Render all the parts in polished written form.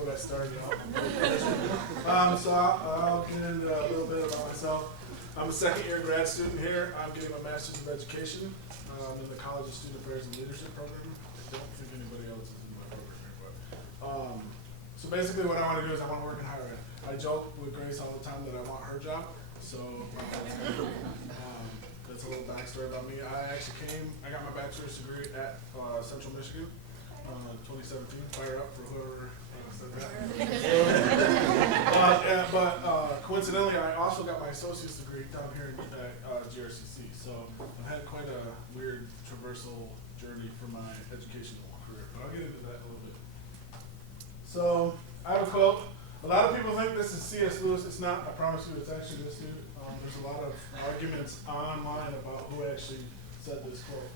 what I started out. So I'll get into a little bit about myself. I'm a second-year grad student here. I'm getting my Master's of Education in the College of Student Affairs and Leadership program. I don't think anybody else is in my program here, but so basically what I want to do is I want to work in higher ed. I joke with Grace all the time that I want her job, so that's a little backstory about me. I got my bachelor's degree at Central Michigan, 2017. Fire up for whoever said that. But coincidentally, I also got my associate's degree down here at GRCC. So I've had quite a weird traversal journey for my educational career, but I'll get into that a little bit. So I have a quote. A lot of people think this is C.S. Lewis. It's not. I promise you, it's actually this dude. There's a lot of arguments online about who actually said this quote.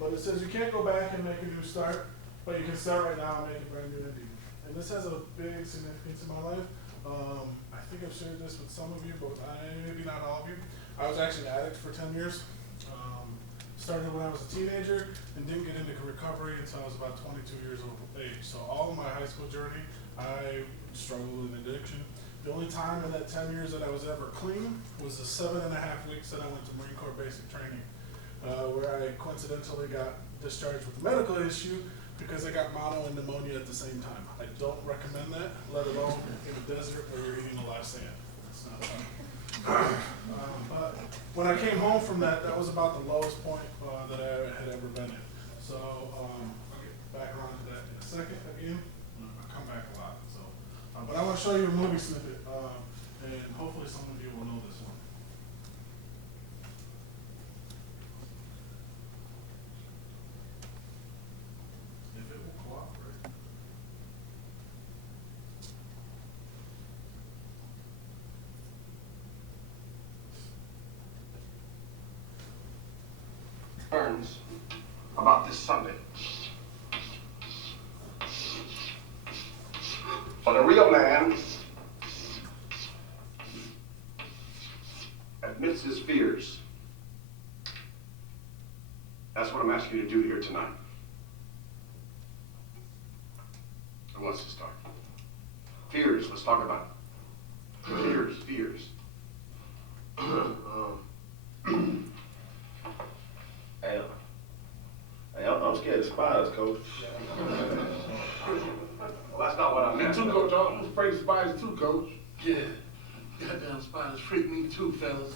But it says, you can't go back and make a new start, but you can start right now and make a brand new ending. And this has a big significance in my life. I think I've shared this with some of you, but maybe not all of you. I was actually an addict for 10 years. Started when I was a teenager and didn't get into recovery until I was about 22 years of age. So all of my high school journey, I struggled with addiction. The only time in that 10 years that I was ever clean was the 7.5 weeks that I went to Marine Corps basic training, where I coincidentally got discharged with a medical issue because I got mono and pneumonia at the same time. I don't recommend that, let alone in the desert where you're eating a lot of sand. It's not fun. But when I came home from that, that was about the lowest point that I had ever been in. So I'll get back around to that in a second again. I'll come back a lot. So, but I want to show you a movie snippet, and hopefully some of you will know this one. If it will cooperate. Concerns about this Sunday. But a real man admits his fears. That's what I'm asking you to do here tonight. Who wants to start? Fears, let's talk about it. Fears. Hey, I'm scared of spiders, Coach. Well, that's not what I meant. Me too, Coach. I'm afraid of spiders too, Coach. Yeah. Goddamn spiders freak me too, fellas.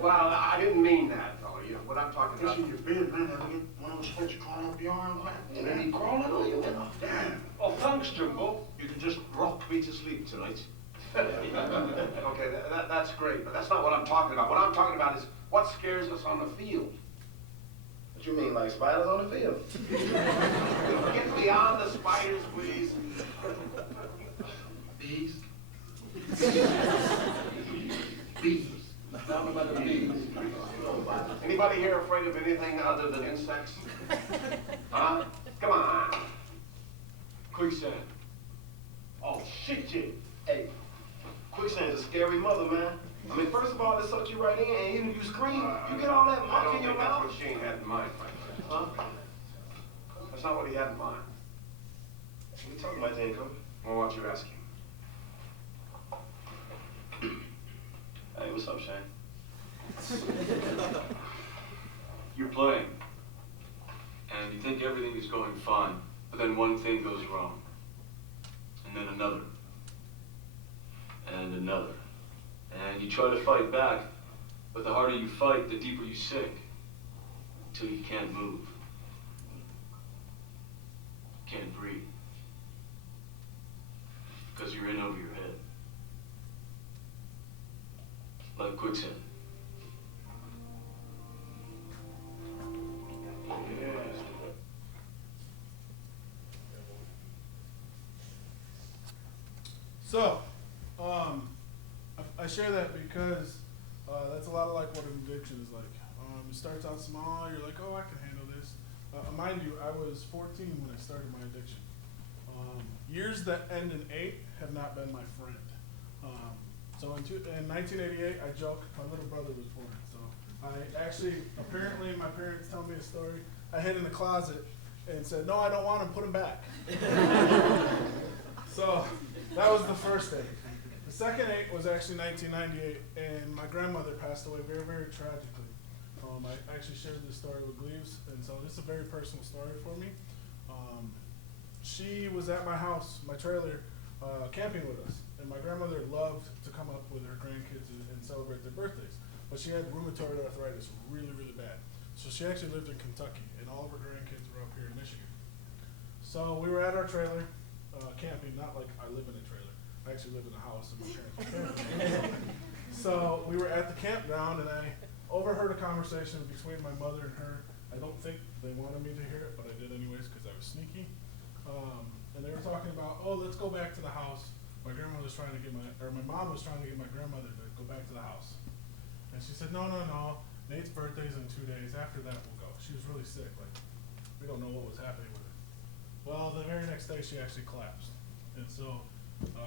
Well, I didn't mean that, though. You know, what I'm talking about. Especially your bed, man. One of those spiders crawling up your arm, man. And then he crawling on you, man. Damn. Oh, thanks, Jimbo. You can just rock me to sleep tonight. Okay, that's great, but that's not what I'm talking about. What I'm talking about is what scares us on the field. What you mean, like spiders on the field? Get beyond the spiders, please. Bees? Bees. Tell me about the bees. Anybody here afraid of anything other than insects? Huh? Come on. Quicksand. Oh, shit. Hey, quicksand's a scary mother, man. I mean, first of all, it sucks you right in, and even if you scream, you get all that I muck don't in your think that's mouth. what Shane had in mind, frankly. Huh? That's not what he had in mind. What are you talking about, then, Coach? Well, why don't you ask him? Hey, what's up, Shane? You're playing, and you think everything is going fine, but then one thing goes wrong, and then another, and another, and you try to fight back, but the harder you fight, the deeper you sink, until you can't move, can't breathe, because you're in over your head, like quicksand. So, I share that because that's a lot of like what an addiction is like. It starts out small, you're like, oh, I can handle this. Mind you, I was 14 when I started my addiction. Years that end in 8 have not been my friend. So in 1988, I joke, my little brother was born. So I actually, apparently my parents tell me a story. I hid in the closet and said, no, I don't want him, put him back. So that was the first date. The second date was actually 1998, and my grandmother passed away very, very tragically. I actually shared this story with Gleaves, and so this is a very personal story for me. She was at my house, my trailer, camping with us, and my grandmother loved to come up with her grandkids and celebrate their birthdays, but she had rheumatoid arthritis really, really bad. So she actually lived in Kentucky, and all of her grandkids were up here in Michigan. So we were at our trailer, camping, not like I live in a trailer. I actually live in a house, and my parents were camping. So we were at the campground, and I overheard a conversation between my mother and her. I don't think they wanted me to hear it, but I did anyways because I was sneaky. And they were talking about, oh, let's go back to the house. My mom was trying to get my grandmother to go back to the house. And she said, no, Nate's birthday's in 2 days. After that, we'll go. She was really sick. Like, we don't know what was happening with her. Well, the very next day, she actually collapsed. And so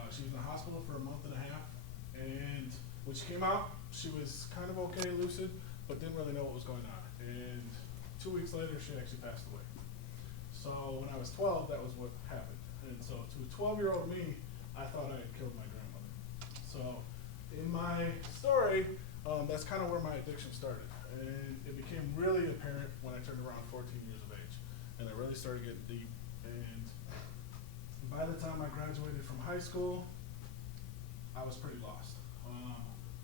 she was in the hospital for a month and a half. And when she came out, she was kind of okay, lucid, but didn't really know what was going on. And 2 weeks later, she actually passed away. So when I was 12, that was what happened. And so to a 12-year-old me, I thought I had killed my grandmother. So in my story, that's kind of where my addiction started. And it became really apparent when I turned around 14 years of age. And I really started getting deep. And by the time I graduated from high school, I was pretty lost.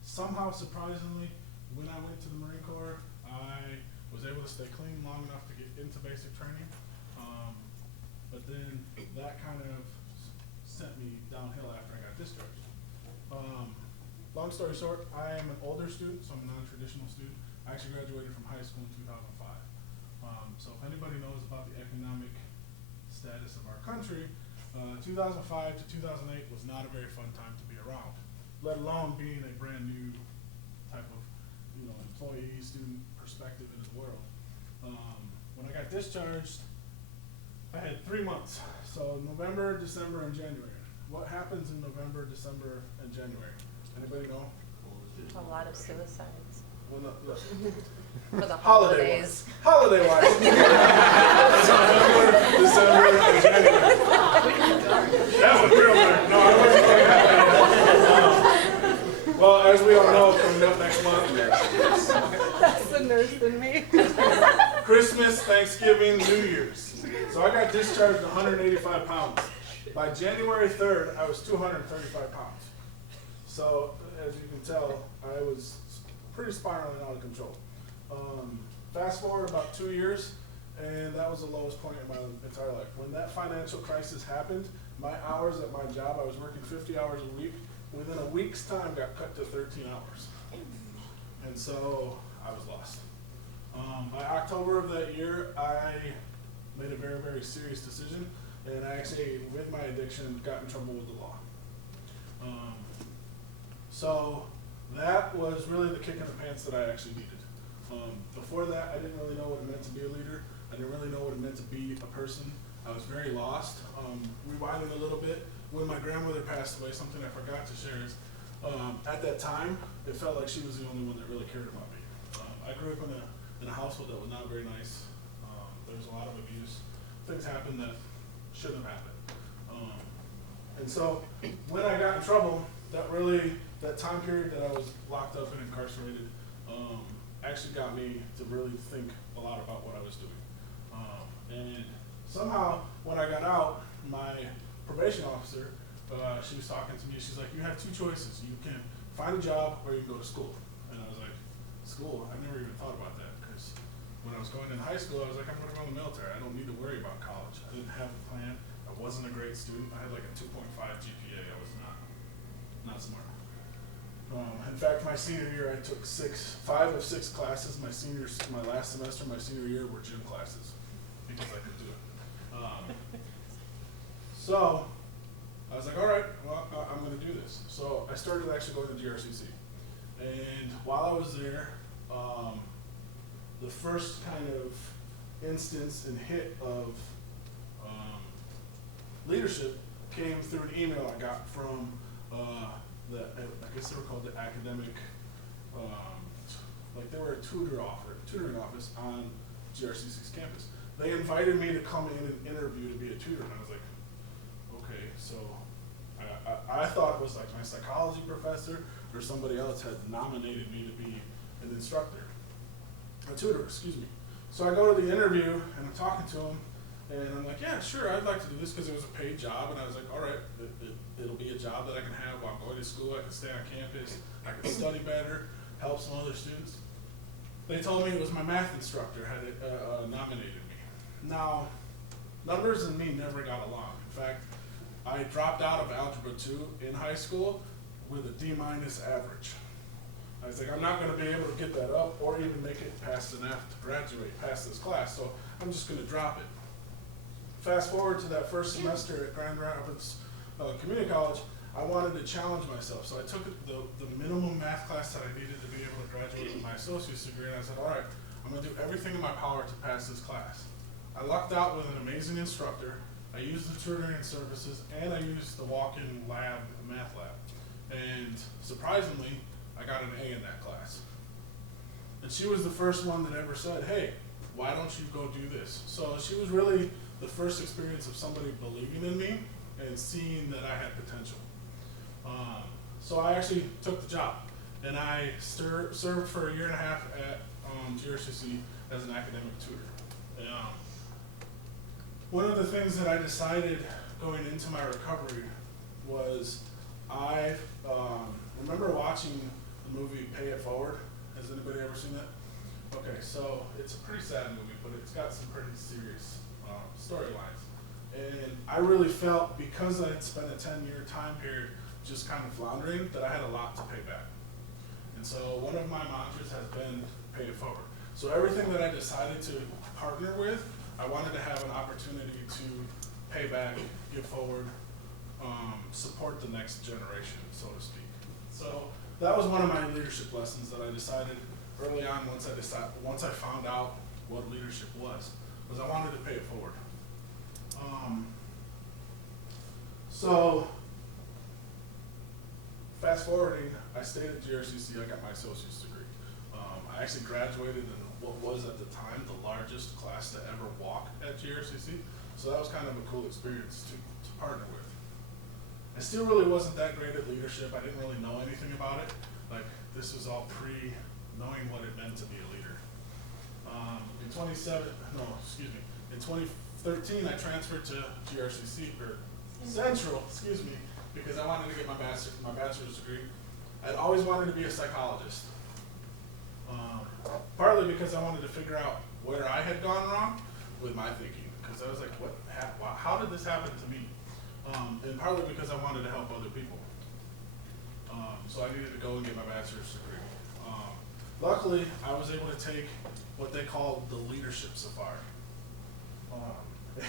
Somehow, surprisingly, when I went to the Marine Corps, I was able to stay clean long enough to get into basic training. But then that kind of sent me downhill after I got discharged. Long story short, I am an older student, so I'm a non-traditional student. I actually graduated from high school in 2005. So if anybody knows about the economic status of our country, 2005 to 2008 was not a very fun time to be around, let alone being a brand new type of employee, student perspective into the world. When I got discharged, I had 3 months. So November, December, and January. What happens in November, December, and January? Anybody know? A lot of suicides. Well, no. For the holidays. Holiday-wise. November, December, and January. That was real weird. No, I wasn't thinking that. Well, as we all know, coming up next month. That's the nurse in me. Christmas, Thanksgiving, New Year's. So I got discharged 185 pounds. By January 3rd, I was 235 pounds. So, as you can tell, I was pretty spiraling out of control. Fast forward about 2 years, and that was the lowest point in my entire life. When that financial crisis happened, my hours at my job, I was working 50 hours a week, within a week's time got cut to 13 hours. And so I was lost. By October of that year, I made a very, very serious decision, and I actually, with my addiction, got in trouble with the law. So that was really the kick in the pants that I actually needed. Before that, I didn't really know what it meant to be a leader. I didn't really know what it meant to be a person. I was very lost. Rewinding a little bit, when my grandmother passed away, something I forgot to share is, at that time, it felt like she was the only one that really cared about me. I grew up in a household that was not very nice. There was a lot of abuse. Things happened that shouldn't have happened. And so when I got in trouble, that time period that I was locked up and incarcerated actually got me to really think a lot about what I was doing. And somehow when I got out, my probation officer, she was talking to me, she's like, you have two choices. You can find a job or you can go to school. And I was like, school? I never even thought about that, because when I was going in high school, I was like, I'm gonna go in the military. I don't need to worry about college. I didn't have a plan. I wasn't a great student. I had like a 2.5 GPA. I was not smart. In fact, my senior year, I took 5 of 6 classes. My last semester, my senior year, were gym classes because I could do it. So I was like, all right, well, I'm going to do this. So I started actually going to GRCC. And while I was there, the first kind of instance and hit of leadership came through an email I got from I guess they were called the academic, like they were a tutoring office on GRCC's campus. they invited me to come in and interview to be a tutor, and I was like, okay, so I thought it was like my psychology professor or somebody else had nominated me to be an instructor, a tutor, excuse me. So I go to the interview and I'm talking to him, and I'm like, yeah, sure, I'd like to do this because it was a paid job, and I was like, all right, it'll be a job that I can have while I'm going to school. I can stay on campus, I can study better, help some other students. They told me it was my math instructor had nominated me. Now, numbers and me never got along. In fact, I dropped out of Algebra 2 in high school with a D- average. I was like, I'm not going to be able to get that up or even make it past an F to graduate past this class, so I'm just going to drop it. Fast forward to that first semester at Grand Rapids Community College, I wanted to challenge myself, so I took the minimum math class that I needed to be able to graduate with my associate's degree, and I said, all right, I'm going to do everything in my power to pass this class. I lucked out with an amazing instructor. I used the tutoring services, and I used the walk-in lab, math lab. And surprisingly, I got an A in that class. And she was the first one that ever said, hey, why don't you go do this? So she was really the first experience of somebody believing in me and seeing that I had potential. So I actually took the job, and I served for a year and a half at GRCC as an academic tutor. One of the things that I decided going into my recovery was I remember watching the movie Pay It Forward. Has anybody ever seen that? Okay, so it's a pretty sad movie, but it's got some pretty serious storylines. And I really felt, because I had spent a 10-year time period just kind of floundering, that I had a lot to pay back. And so one of my mantras has been pay it forward. So everything that I decided to partner with, I wanted to have an opportunity to pay back, give forward, support the next generation, so to speak. So that was one of my leadership lessons that I decided early on, once I found out what leadership was I wanted to pay it forward. So fast forwarding, I stayed at GRCC, I got my associate's degree. I actually graduated in what was at the time the largest class to ever walk at GRCC. So that was kind of a cool experience to partner with. I still really wasn't that great at leadership. I didn't really know anything about it. Like, this was all pre-knowing what it meant to be a leader. In 2013, I transferred to GRCC, or Central, excuse me, because I wanted to get my bachelor's degree. I'd always wanted to be a psychologist. Partly because I wanted to figure out where I had gone wrong with my thinking, because I was like, how did this happen to me? And partly because I wanted to help other people. So I needed to go and get my bachelor's degree. Luckily, I was able to take what they call the leadership safari.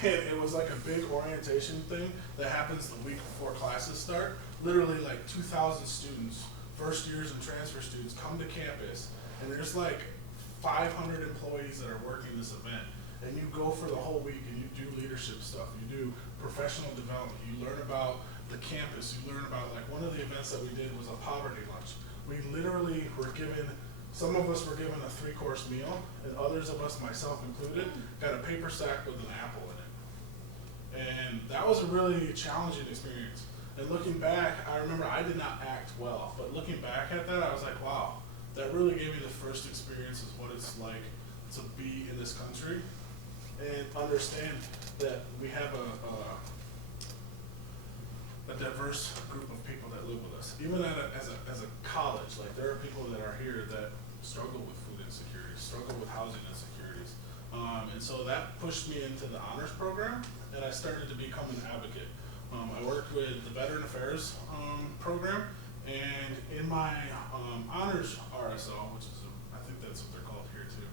It was like a big orientation thing that happens the week before classes start. Literally like 2,000 students, first years and transfer students, come to campus, and there's like 500 employees that are working this event. And you go for the whole week and you do leadership stuff, you do professional development, you learn about the campus, you learn about, like, one of the events that we did was a poverty lunch. We literally were given, some of us were given a 3-course meal, and others of us, myself included, got a paper sack with an apple in it. And that was a really challenging experience. And looking back, I remember I did not act well, but looking back at that, I was like, wow, that really gave me the first experience of what it's like to be in this country and understand that we have a diverse group of people that live with us. Even as a college, like, there are people that are here that struggle with food insecurities, struggle with housing insecurities. And so that pushed me into the honors program, and I started to become an advocate. I worked with the Veteran Affairs program, and in my honors RSO, which is, I think that's what they're called here too,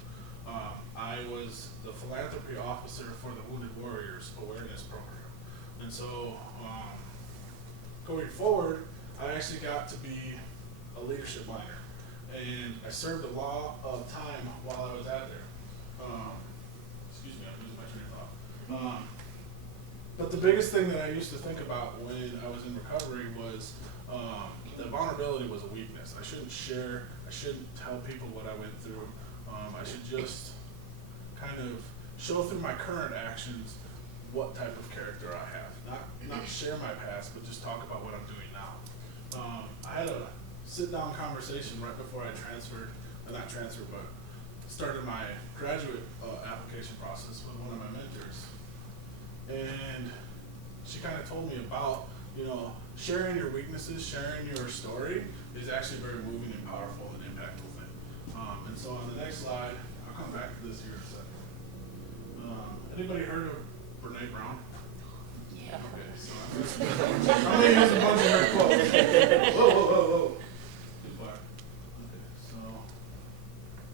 I was the philanthropy officer for the Wounded Warriors Awareness Program. And so going forward, I actually got to be a leadership minor, and I served a lot of time while I was out there. Excuse me, I'm losing my train of thought. But the biggest thing that I used to think about when I was in recovery was that vulnerability was a weakness. I shouldn't share, I shouldn't tell people what I went through. I should just kind of show through my current actions what type of character I have. Not share my past, but just talk about what I'm doing now. I had a sit-down conversation right before I transferred, but started my graduate application process with one of my mentors. And she kind of told me about, sharing your weaknesses, sharing your story is actually a very moving and powerful and impactful thing. And so on the next slide, I'll come back to this here in a second. Anybody heard of Brene Brown? Yeah. Okay, so I'm gonna use a bunch of her quotes. Whoa. Too quiet. Okay, so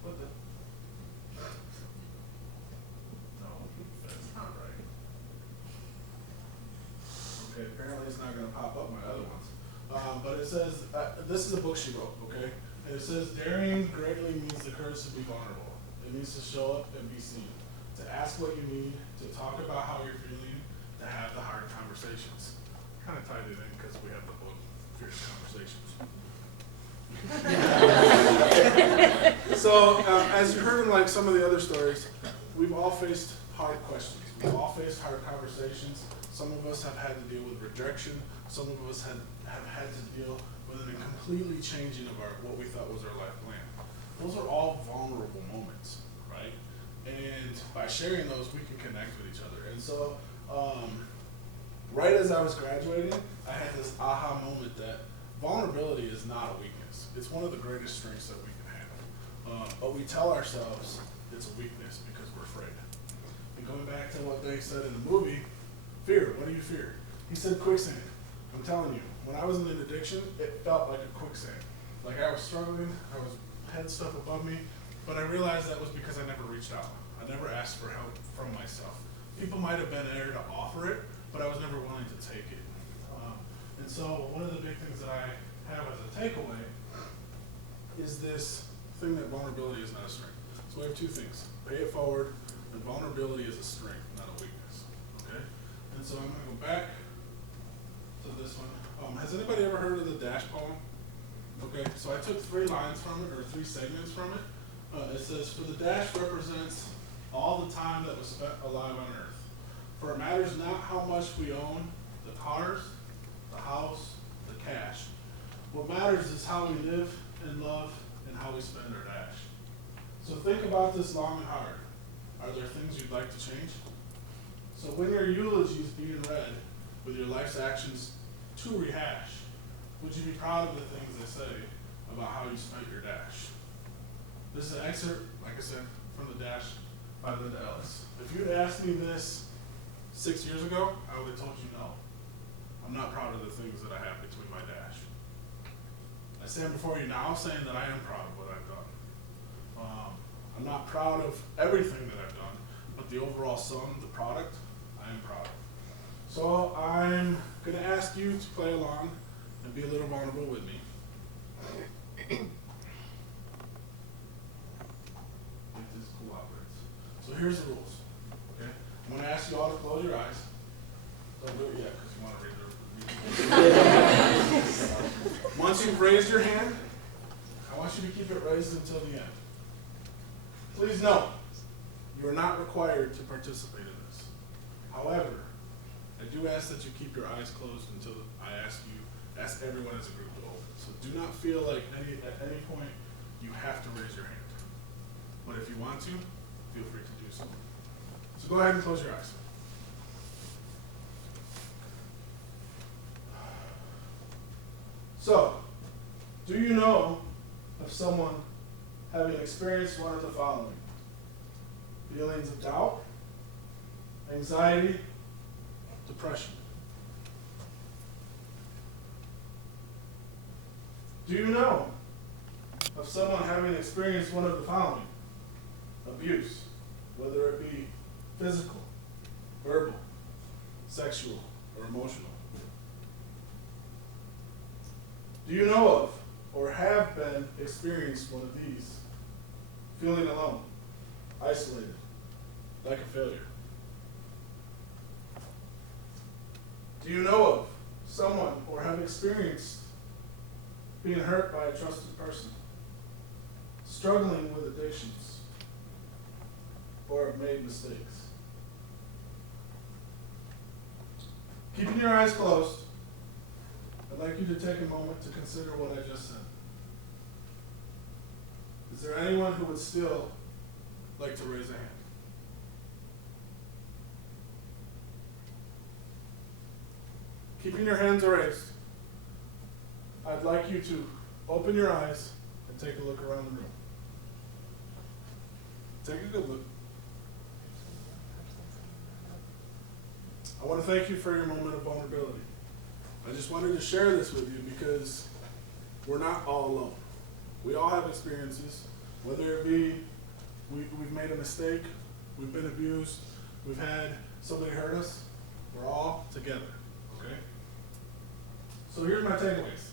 what the? No, that's not right. Okay, apparently it's not gonna pop up my other ones. But it says, this is a book she wrote, okay? And it says, daring greatly means the courage to be vulnerable. It means to show up and be seen, to ask what you need, to talk about how you're feeling, to have the hard conversations. Kind of tied it in because we have the book, Fierce Conversations. So, as you heard in like some of the other stories, we've all faced hard questions. We've all faced hard conversations. Some of us have had to deal with rejection. Some of us have had to deal with a completely changing of what we thought was our life plan. Those are all vulnerable moments, right? And by sharing those, we can connect with each other. And so, right as I was graduating, I had this aha moment that vulnerability is not a weakness. It's one of the greatest strengths that we can have. But we tell ourselves it's a weakness because we're afraid. And going back to what they said in the movie, fear, what do you fear? He said quicksand. I'm telling you, when I was in an addiction, it felt like a quicksand. Like I was struggling, had stuff above me, but I realized that was because I never reached out. I never asked for help from myself. People might have been there to offer it, but I was never willing to take it. And so one of the big things that I have as a takeaway is this thing that vulnerability is not a strength. So we have two things, pay it forward, and vulnerability is a strength, not a weakness, okay? And so I'm gonna go back to this one. Has anybody ever heard of the Dash poem? Okay, so I took 3 lines from it, or 3 segments from it. It says, for the dash represents all the time that was spent alive on earth. For it matters not how much we own, the cars, the house, the cash. What matters is how we live and love and how we spend our dash. So think about this long and hard. Are there things you'd like to change? So when your eulogy is being read with your life's actions to rehash, would you be proud of the things they say about how you spent your dash? This is an excerpt, like I said, from the Dash by Linda Ellis. If you'd asked me this 6 years ago, I would have told you no. I'm not proud of the things that I have between my dash. I stand before you now saying that I am proud of what I've done. I'm not proud of everything that I've done, but the overall sum, the product, I am proud of. So I'm going to ask you to play along and be a little vulnerable with me. If this cooperates. So here's the rules, okay? I'm going to ask you all to close your eyes. Don't do it yet because you want to read the Once you've raised your hand, I want you to keep it raised until the end. Please note, you are not required to participate in this. However, I do ask that you keep your eyes closed until I ask everyone as a group to open. So do not feel like at any point you have to raise your hand. But if you want to, feel free to do so. So go ahead and close your eyes. So, do you know of someone having experienced one of the following? Feelings of doubt, anxiety, depression. Do you know of someone having experienced one of the following? Abuse, whether it be physical, verbal, sexual, or emotional. Do you know of or have been experienced one of these? Feeling alone, isolated, like a failure. Do you know of someone or have experienced being hurt by a trusted person, struggling with addictions, or have made mistakes. Keeping your eyes closed, I'd like you to take a moment to consider what I just said. Is there anyone who would still like to raise a hand? Keeping your hands raised, I'd like you to open your eyes and take a look around the room. Take a good look. I want to thank you for your moment of vulnerability. I just wanted to share this with you because we're not all alone. We all have experiences, whether it be we've made a mistake, we've been abused, we've had somebody hurt us. We're all together, okay? So here's my takeaways.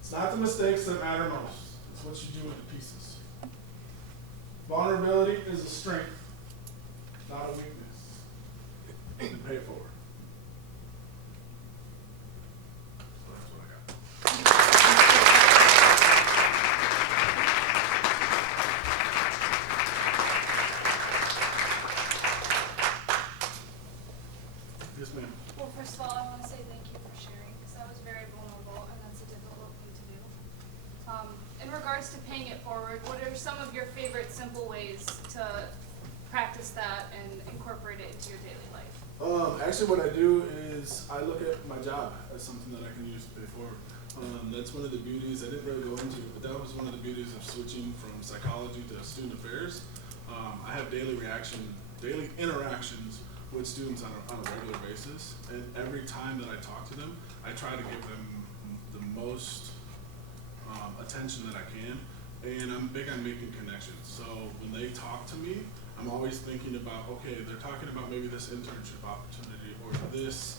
It's not the mistakes that matter most. It's what you do with the pieces. Vulnerability is a strength, not a weakness. And pay it forward. So that's what I got. Yes, ma'am. Well, first of all, I want to say thank you for sharing, because that was very vulnerable, and that's a difficult thing to do. In regards to paying it forward, what are some of your favorite simple ways to practice that and incorporate it into your daily life? Actually, what I do is I look at my job as something that I can use to pay forward. That's one of the beauties, I didn't really go into it, but that was one of the beauties of switching from psychology to student affairs. I have daily interactions with students on a regular basis, and every time that I talk to them, I try to give them the most attention that I can, and I'm big on making connections. So when they talk to me, I'm always thinking about, okay, they're talking about maybe this internship opportunity or this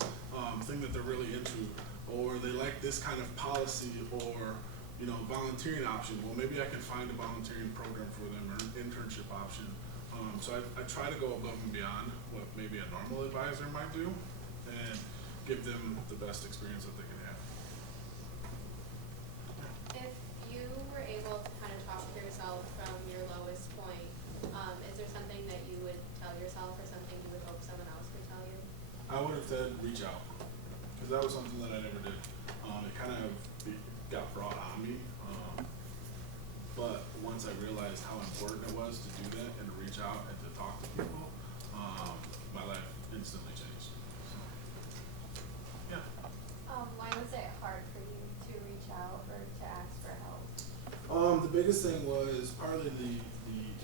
thing that they're really into, or they like this kind of policy or, you know, volunteering option. Well, maybe I can find a volunteering program for them or an internship option. So I try to go above and beyond what maybe a normal advisor might do and give them the best experience that they can have. If you were able to kind of talk to yourself from your lowest point, is there something that you would tell yourself or something you would hope someone else could tell you? I would have said reach out, because that was something that I never did. It kind of got brought on me, but once I realized how important it was to do that and to reach out and to talk to people, my life instantly changed. So, yeah. Why was it hard for you to reach out or to ask for help? The biggest thing was partly the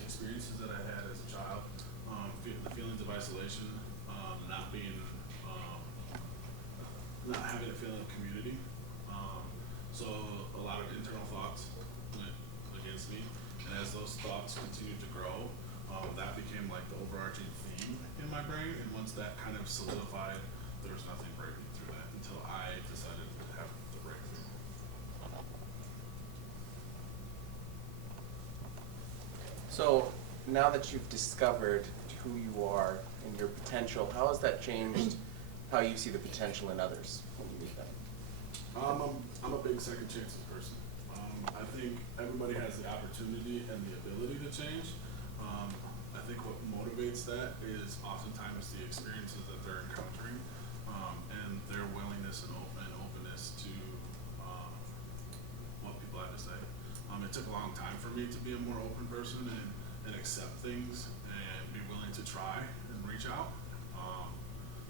experiences that I had as a child, the feelings of isolation, not being, not having a feeling of community. So a lot of internal thoughts went against me, and as those thoughts continued to grow, that became like the overarching theme in my brain, and once that kind of solidified, there was nothing breaking through that until I decided to have the breakthrough. So now that you've discovered who you are and your potential, how has that changed how you see the potential in others when you meet them? I'm a big second chances person. I think everybody has the opportunity and the ability to change. I think what motivates that is oftentimes the experiences that they're encountering, and their willingness and openness to what people have to say. It took a long time for me to be a more open person and accept things and be willing to try and reach out.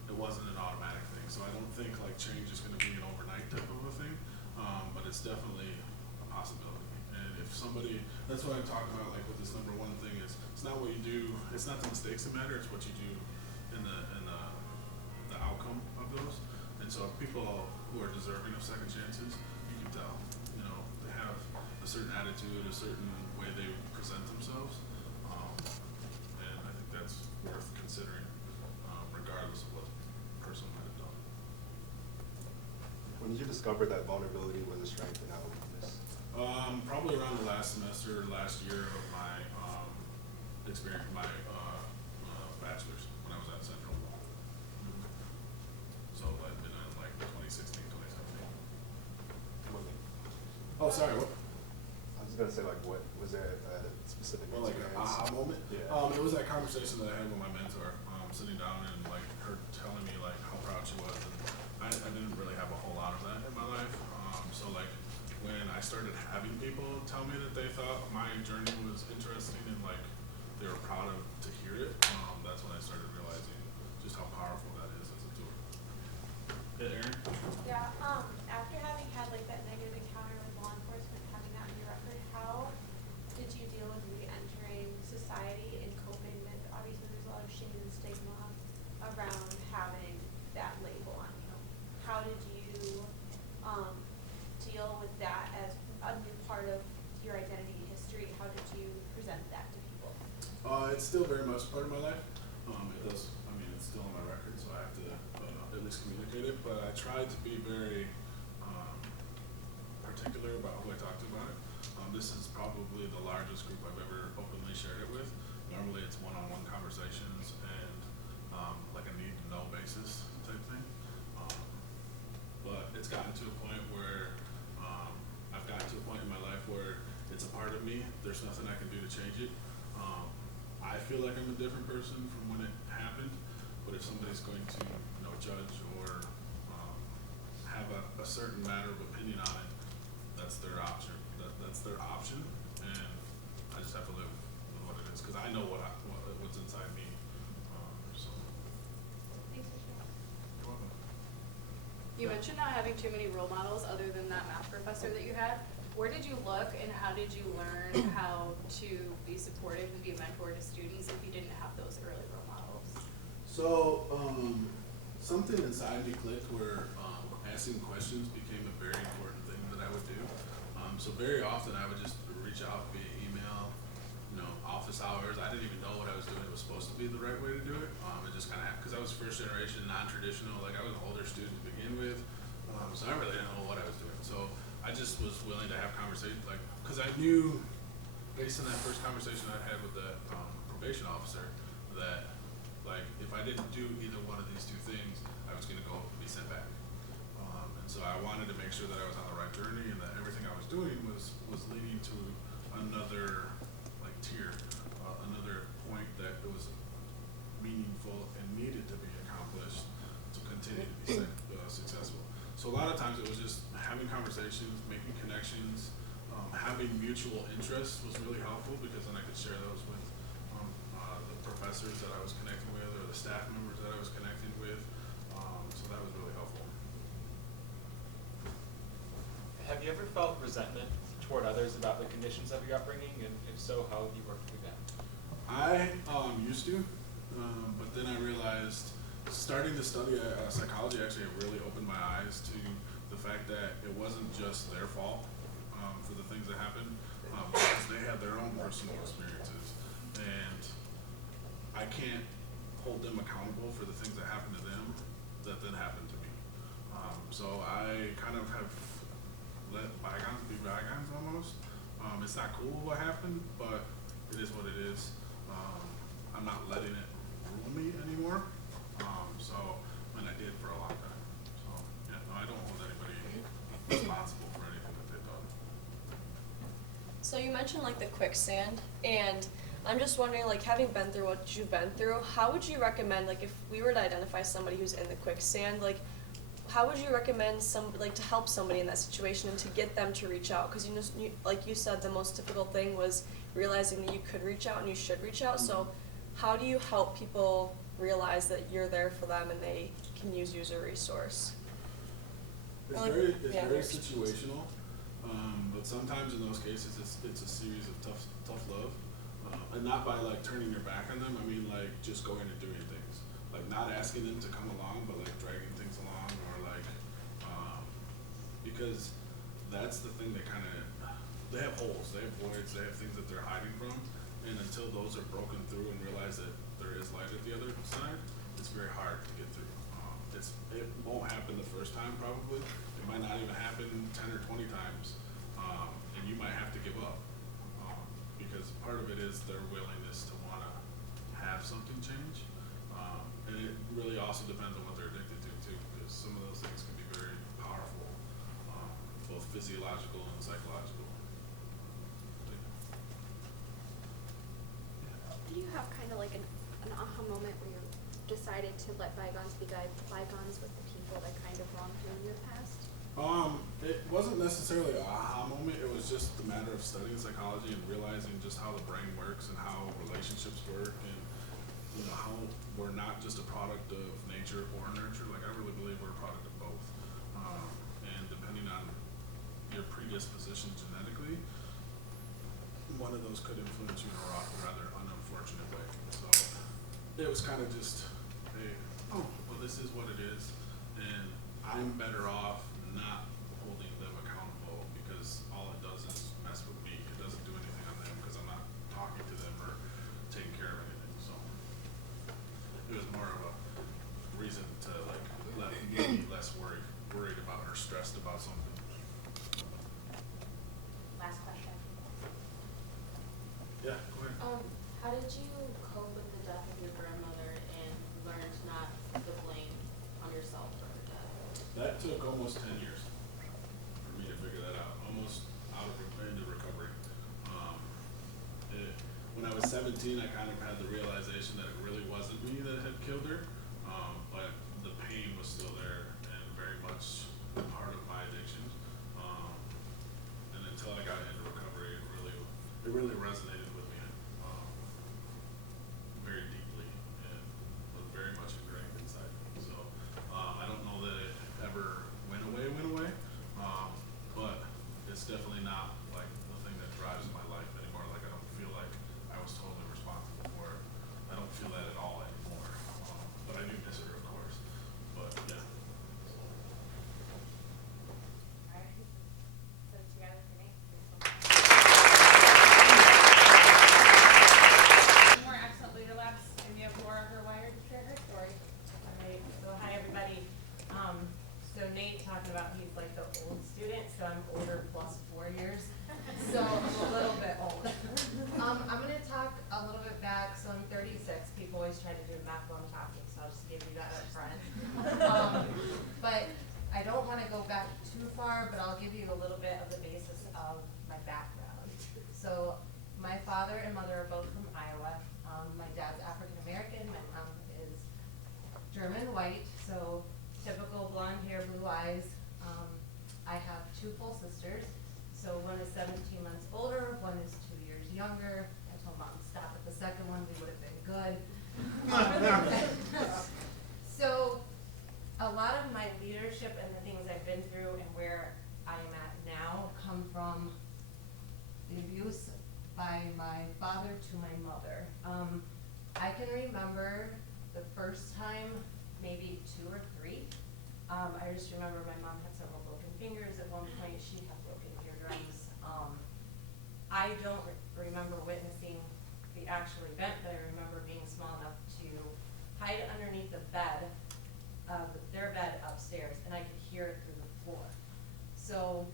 It wasn't an automatic thing, so I don't think like change is going to be an overnight type of a thing, but it's definitely a possibility. And if somebody, that's what I'm talking about, like with this number one thing is, it's not what you do, it's not the mistakes that matter, it's what you do in the outcome of those. And so people who are deserving of second chances, you can tell, you know, they have a certain attitude, a certain way they present themselves, and I think that's worth considering, regardless of what the person might have done. When did you discover that vulnerability was a strength and not a weakness? Probably around the last semester, last year of my experience, my bachelor's when I was at Central. So I've been in like 2016, 2017. Oh, sorry, what? I was was gonna say, like, what was there a specific Well, like an experience? aha moment. Yeah. It was that conversation that I had with my mentor, sitting down and like her telling me like how proud she was, and I didn't really have a whole lot of that in my life. So like when I started having people tell me that they thought my journey was interesting and like they were proud of to hear it, that's when I started realizing just how powerful that is as a tool. Yeah, Aaron? Yeah, after having had like that negative encounter with law enforcement, having that in your record, how did you deal with re-entering society and coping with, obviously there's a lot of shame and stigma around having that label on you. How did you deal with that as a new part of your identity and history? How did you present that to people? It's still very much part of my life. It does, I mean, it's still on my record, so I have to at least communicate it, but I try to be very particular about who I talk to about it. This is probably the largest group I've ever openly shared it with. Normally it's one-on-one conversations and like a need-to-know basis type thing. But it's gotten to a point where I've gotten to a point in my life where it's a part of me. There's nothing I can do to change it. I feel like I'm a different person from when it happened, but if somebody's going to, you know, judge or have a certain matter of opinion on it, that's their option. That's their option, and I just have to live with what it is because I know what's inside me. So. Thanks for sharing. You're welcome. You mentioned not having too many role models other than that math professor that you had. Where did you look and how did you learn how to be supportive and be a mentor to students if you didn't have those early role models? So something inside me clicked where asking questions became a very important thing that I would do. So very often I would just reach out via email, you know, office hours. I didn't even know what I was doing. It was supposed to be the right way to do it. It just kind of happened because I was first generation, non-traditional. Like I was an older student to begin with, so I really didn't know what I was doing. So I just was willing to have conversations, like, because I knew based on that first conversation I had with the probation officer that like if I didn't do either one of these two things, I was going to go and be sent back. And so I wanted to make sure that I was on the right journey and that everything I was doing was leading to another like tier, another point that it was meaningful and needed to be accomplished to continue to be successful. So a lot of times it was just having conversations, making connections, having mutual interests was really helpful because then I could share those with the professors that I was connecting with or the staff members that I was connecting with. So that was really helpful. Have you ever felt resentment toward others about the conditions of your upbringing, and if so, how have you worked through that? I used to, but then I realized starting to study psychology actually really opened my eyes to the fact that it wasn't just their fault for the things that happened, because they had their own personal experiences, and I can't hold them accountable for the things that happened to them that then happened to me. So I kind of have let bygones be bygones almost. It's not cool what happened, but it is what it is. I'm not letting it rule me anymore. And I did for a long time. So yeah, no, I don't hold anybody responsible for anything that they've done. So you mentioned like the quicksand, and I'm just wondering, like having been through what you've been through, how would you recommend, like if we were to identify somebody who's in the quicksand, like how would you recommend to help somebody in that situation and to get them to reach out? Because like you said, the most difficult thing was realizing that you could reach out and you should reach out. Mm-hmm. So how do you help people realize that you're there for them and they can use you as a resource? It's very situational, but sometimes in those cases it's a series of tough love, and not by like turning your back on them. I mean like just going and doing things, like not asking them to come along, but like dragging things along, or like because that's the thing that kind of they have holes, they have voids, they have things that they're hiding from, and until those are broken through and realize that there is light at the other side, it's very hard to get through. It won't happen the first time probably. It might not even happen 10 or 20 times, and you might have to give up because part of it is their willingness to want to have something change, and it really also depends on what they're addicted to too, because some of those things can be very powerful, both physiological and psychological. do you have kind of like an aha moment where you decided to let bygones be bygones with the people that kind of wronged you in your past? It wasn't necessarily an aha moment. It was just the matter of studying psychology and realizing just how the brain works and how relationships work, and how we're not just a product of nature or nurture. Like, I really believe we're a product of both. And depending on your predisposition genetically, one of those could influence you in a rather unfortunate way. So it was kind of just, hey, well, this is what it is, and I'm better off not holding them accountable, because all it does is mess with me. It doesn't do anything on them because I'm not talking to them or taking care of anything. So it was more of a reason to let me be less worried about or stressed about something. Last question. Yeah, go ahead. How did you cope with the death of your grandmother and learn to not put blame on yourself for her death? That took almost 10 years for me to figure that out, almost into recovery. When I was 17, I kind of had the realization that it really wasn't me that had killed her, but the pain was still there and very much part of my addiction. And until I got into recovery, it really resonated with me very deeply, and was very much ingrained inside me. So I don't know that it ever went away, but it's definitely not like the thing that drives my life anymore. Like, I don't feel like I was totally responsible for it. I don't feel that at all anymore. But I do miss her, of course. But yeah. All right. Put it together for Nate. More excellent leader labs, and we have Lora Herweyer to share her story. All right, so hi everybody. So Nate talking about he's like the old student, so I'm older plus 4 years. So I'm a little bit old. I'm gonna talk a little bit back, so I'm 36. People always try to do math while I'm talking, so I'll just give you that up front. But I don't wanna go back too far, but I'll give you a little bit of the basis of my background. So my father and mother are both from Iowa. My dad's African American, my mom is German white, so typical blonde hair, blue eyes. I have 2 full sisters. So one is 17 months older, one is 2 years younger. I told mom, stop at the second one, we would have been good. So a lot of my leadership and the things I've been through and where I am at now come from the abuse by my father to my mother. I can remember the first time, maybe 2 or 3. I just remember my mom had several broken fingers at one point. She had broken eardrums. I don't remember witnessing the actual event, but I remember being small enough to hide underneath the bed, their bed upstairs, and I could hear it through the floor. So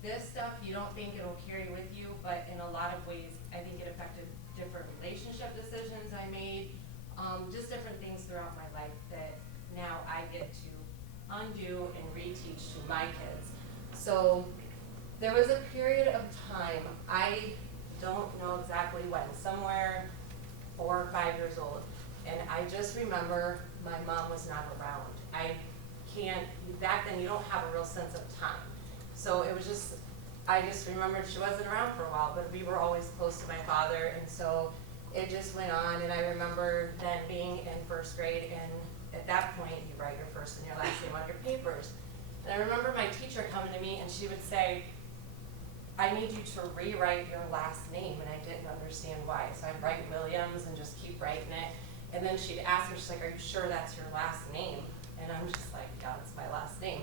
this stuff, you don't think it'll carry with you, but in a lot of ways, I think it affected different relationship decisions I made, just different things throughout my life that now I get to undo and reteach to my kids. So there was a period of time, I don't know exactly when, somewhere 4 or 5 years old, and I just remember my mom was not around. Back then you don't have a real sense of time. So it was just, I just remembered she wasn't around for a while, but we were always close to my father, and so it just went on, and I remember then being in 1st grade, and at that point, you write your first and your last name on your papers. And I remember my teacher coming to me and she would say, I need you to rewrite your last name, and I didn't understand why. So I'd write Williams and just keep writing it. And then she'd ask me, she's like, are you sure that's your last name? And I'm just like, yeah, it's my last name.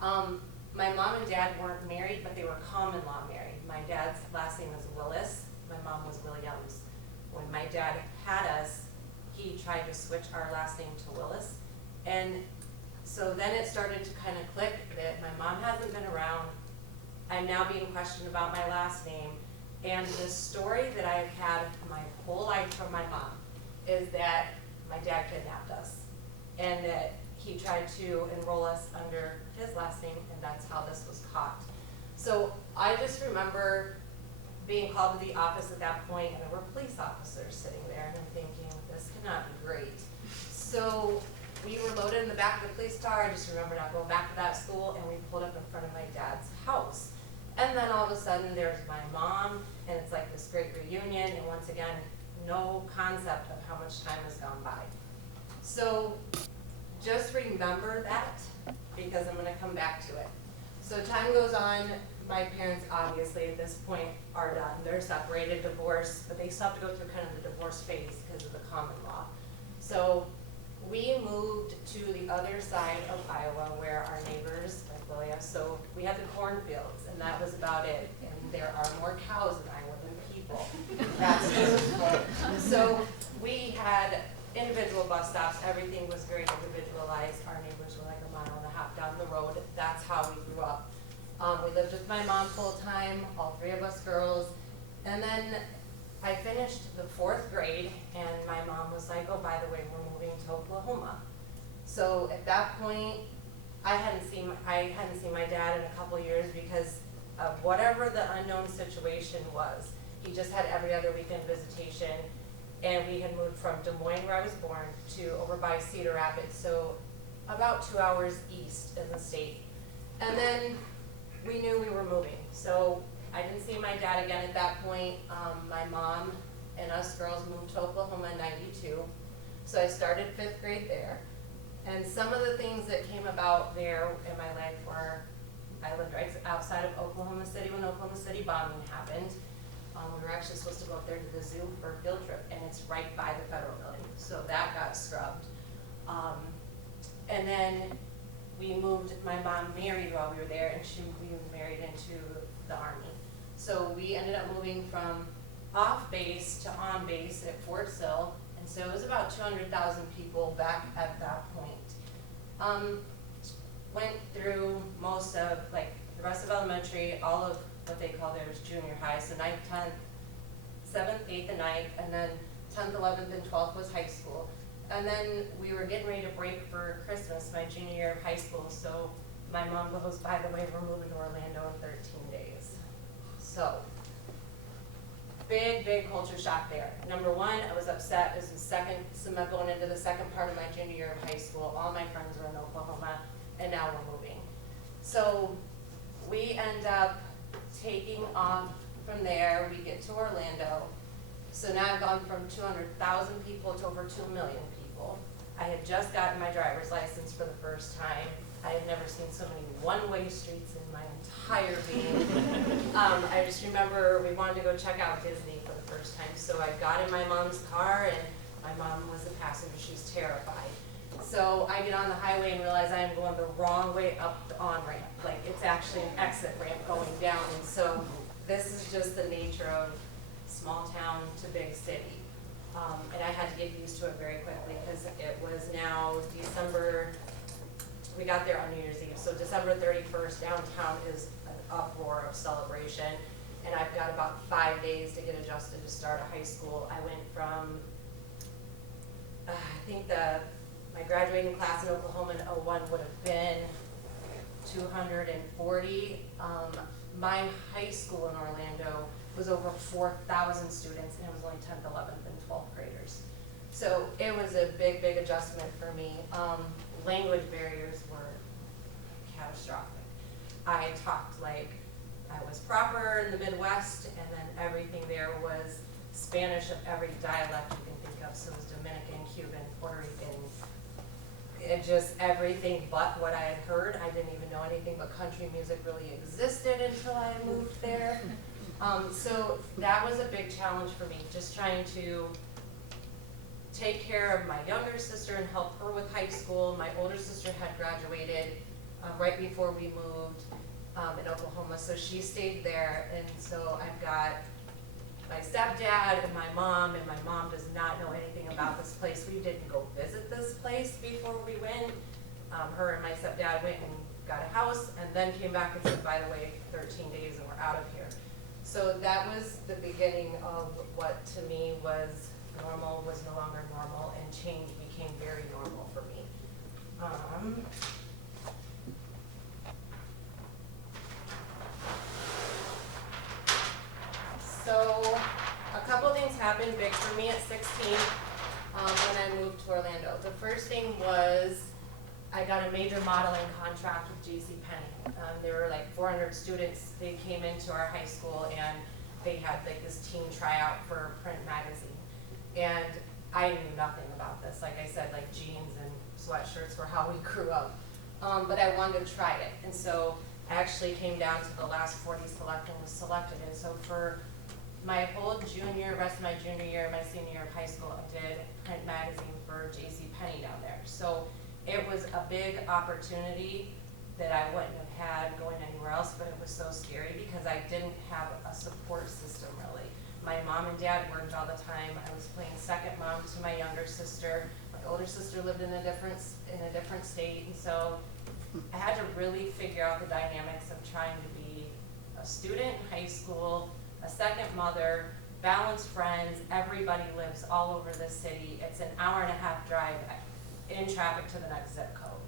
My mom and dad weren't married, but they were common law married. My dad's last name was Willis, my mom was Williams. When my dad had us, he tried to switch our last name to Willis. And so then it started to kind of click that my mom hasn't been around. I'm now being questioned about my last name. And the story that I've had my whole life from my mom is that my dad kidnapped us and that he tried to enroll us under his last name, and that's how this was caught. So I just remember being called to the office at that point, and there were police officers sitting there, and I'm thinking, this cannot be great. So we were loaded in the back of the police car. I just remember not going back to that school, and we pulled up in front of my dad's house. And then all of a sudden, there's my mom, and it's like this great reunion, and once again, no concept of how much time has gone by. So just remember that, because I'm gonna come back to it. So time goes on. My parents obviously at this point are done. They're separated, divorced, but they still have to go through kind of the divorce phase because of the common law. So we moved to the other side of Iowa where our neighbors, like Lilia, so we had the cornfields, and that was about it. And there are more cows in Iowa than people. That's true. So we had individual bus stops. Everything was very individualized. Our neighbors were like a mile and a half down the road. That's how we grew up. We lived with my mom full time, all three of us girls. And then I finished the 4th grade, and my mom was like, oh, by the way, we're moving to Oklahoma. So at that point, I hadn't seen my dad in a couple years because of whatever the unknown situation was. He just had every other weekend visitation, and we had moved from Des Moines, where I was born, to over by Cedar Rapids, so about 2 hours east in the state. And then we knew we were moving, so I didn't see my dad again at that point. My mom and us girls moved to Oklahoma in '92, so I started 5th grade there. And some of the things that came about there in my life were, I lived right outside of Oklahoma City when Oklahoma City bombing happened. We were actually supposed to go up there to the zoo for a field trip, and it's right by the federal building, so that got scrubbed. And then we moved, my mom married while we were there, and we married into the Army. So we ended up moving from off base to on base at Fort Sill, and so it was about 200,000 people back at that point. Went through most of, like, the rest of elementary, all of what they call theirs junior high, so 9th, 10th, 7th, 8th, and 9th, and then 10th, 11th, and 12th was high school. And then we were getting ready to break for Christmas, my junior year of high school, so my mom goes, by the way, we're moving to Orlando in 13 days. So, big, big culture shock there. Number one, I was upset. This was going into the second part of my junior year of high school. All my friends were in Oklahoma, and now we're moving. So, we end up taking off from there. We get to Orlando. So now I've gone from 200,000 people to over 2 million people. I had just gotten my driver's license for the first time. I had never seen so many one-way streets in my entire being. I just remember we wanted to go check out Disney for the first time. So I got in my mom's car, and my mom was the passenger. She's terrified. So I get on the highway and realize I am going the wrong way up the on-ramp. Like, it's actually an exit ramp going down. And so this is just the nature of small town to big city. And I had to get used to it very quickly because it was now December, we got there on New Year's Eve, so December 31st, downtown is an uproar of celebration, and I've got about 5 days to get adjusted to start a high school. I went from, I think my graduating class in Oklahoma in '01 would have been 240. My high school in Orlando was over 4,000 students, and it was only 10th, 11th, and 12th graders. So it was a big, big adjustment for me. Language barriers were catastrophic. I talked like I was proper in the Midwest, and then everything there was Spanish of every dialect you can think of. So it was Dominican, Cuban, Puerto Rican, it just everything but what I had heard. I didn't even know anything but country music really existed until I moved there. So that was a big challenge for me, just trying to take care of my younger sister and help her with high school. My older sister had graduated right before we moved in Oklahoma, so she stayed there. And so I've got my stepdad and my mom does not know anything about this place. We didn't go visit this place before we went. Her and my stepdad went and got a house and then came back and said, by the way, 13 days and we're out of here. So that was the beginning of what to me was normal was no longer normal, and change became very normal for me. So happened big for me at 16 when I moved to Orlando. The first thing was I got a major modeling contract with JCPenney. There were like 400 students. They came into our high school and they had like this team tryout for a print magazine. And I knew nothing about this. Like I said, like jeans and sweatshirts were how we grew up. But I wanted to try it. And so I actually came down to the last 40 select and was selected. And so for my whole rest of my junior year, my senior year of high school, I did print magazine for JCPenney down there. So it was a big opportunity that I wouldn't have had going anywhere else, but it was so scary because I didn't have a support system really. My mom and dad worked all the time. I was playing second mom to my younger sister. My older sister lived in a different state, and so I had to really figure out the dynamics of trying to be a student in high school, a second mother, balanced friends. Everybody lives all over the city. It's an hour-and-a-half drive in traffic to the next zip code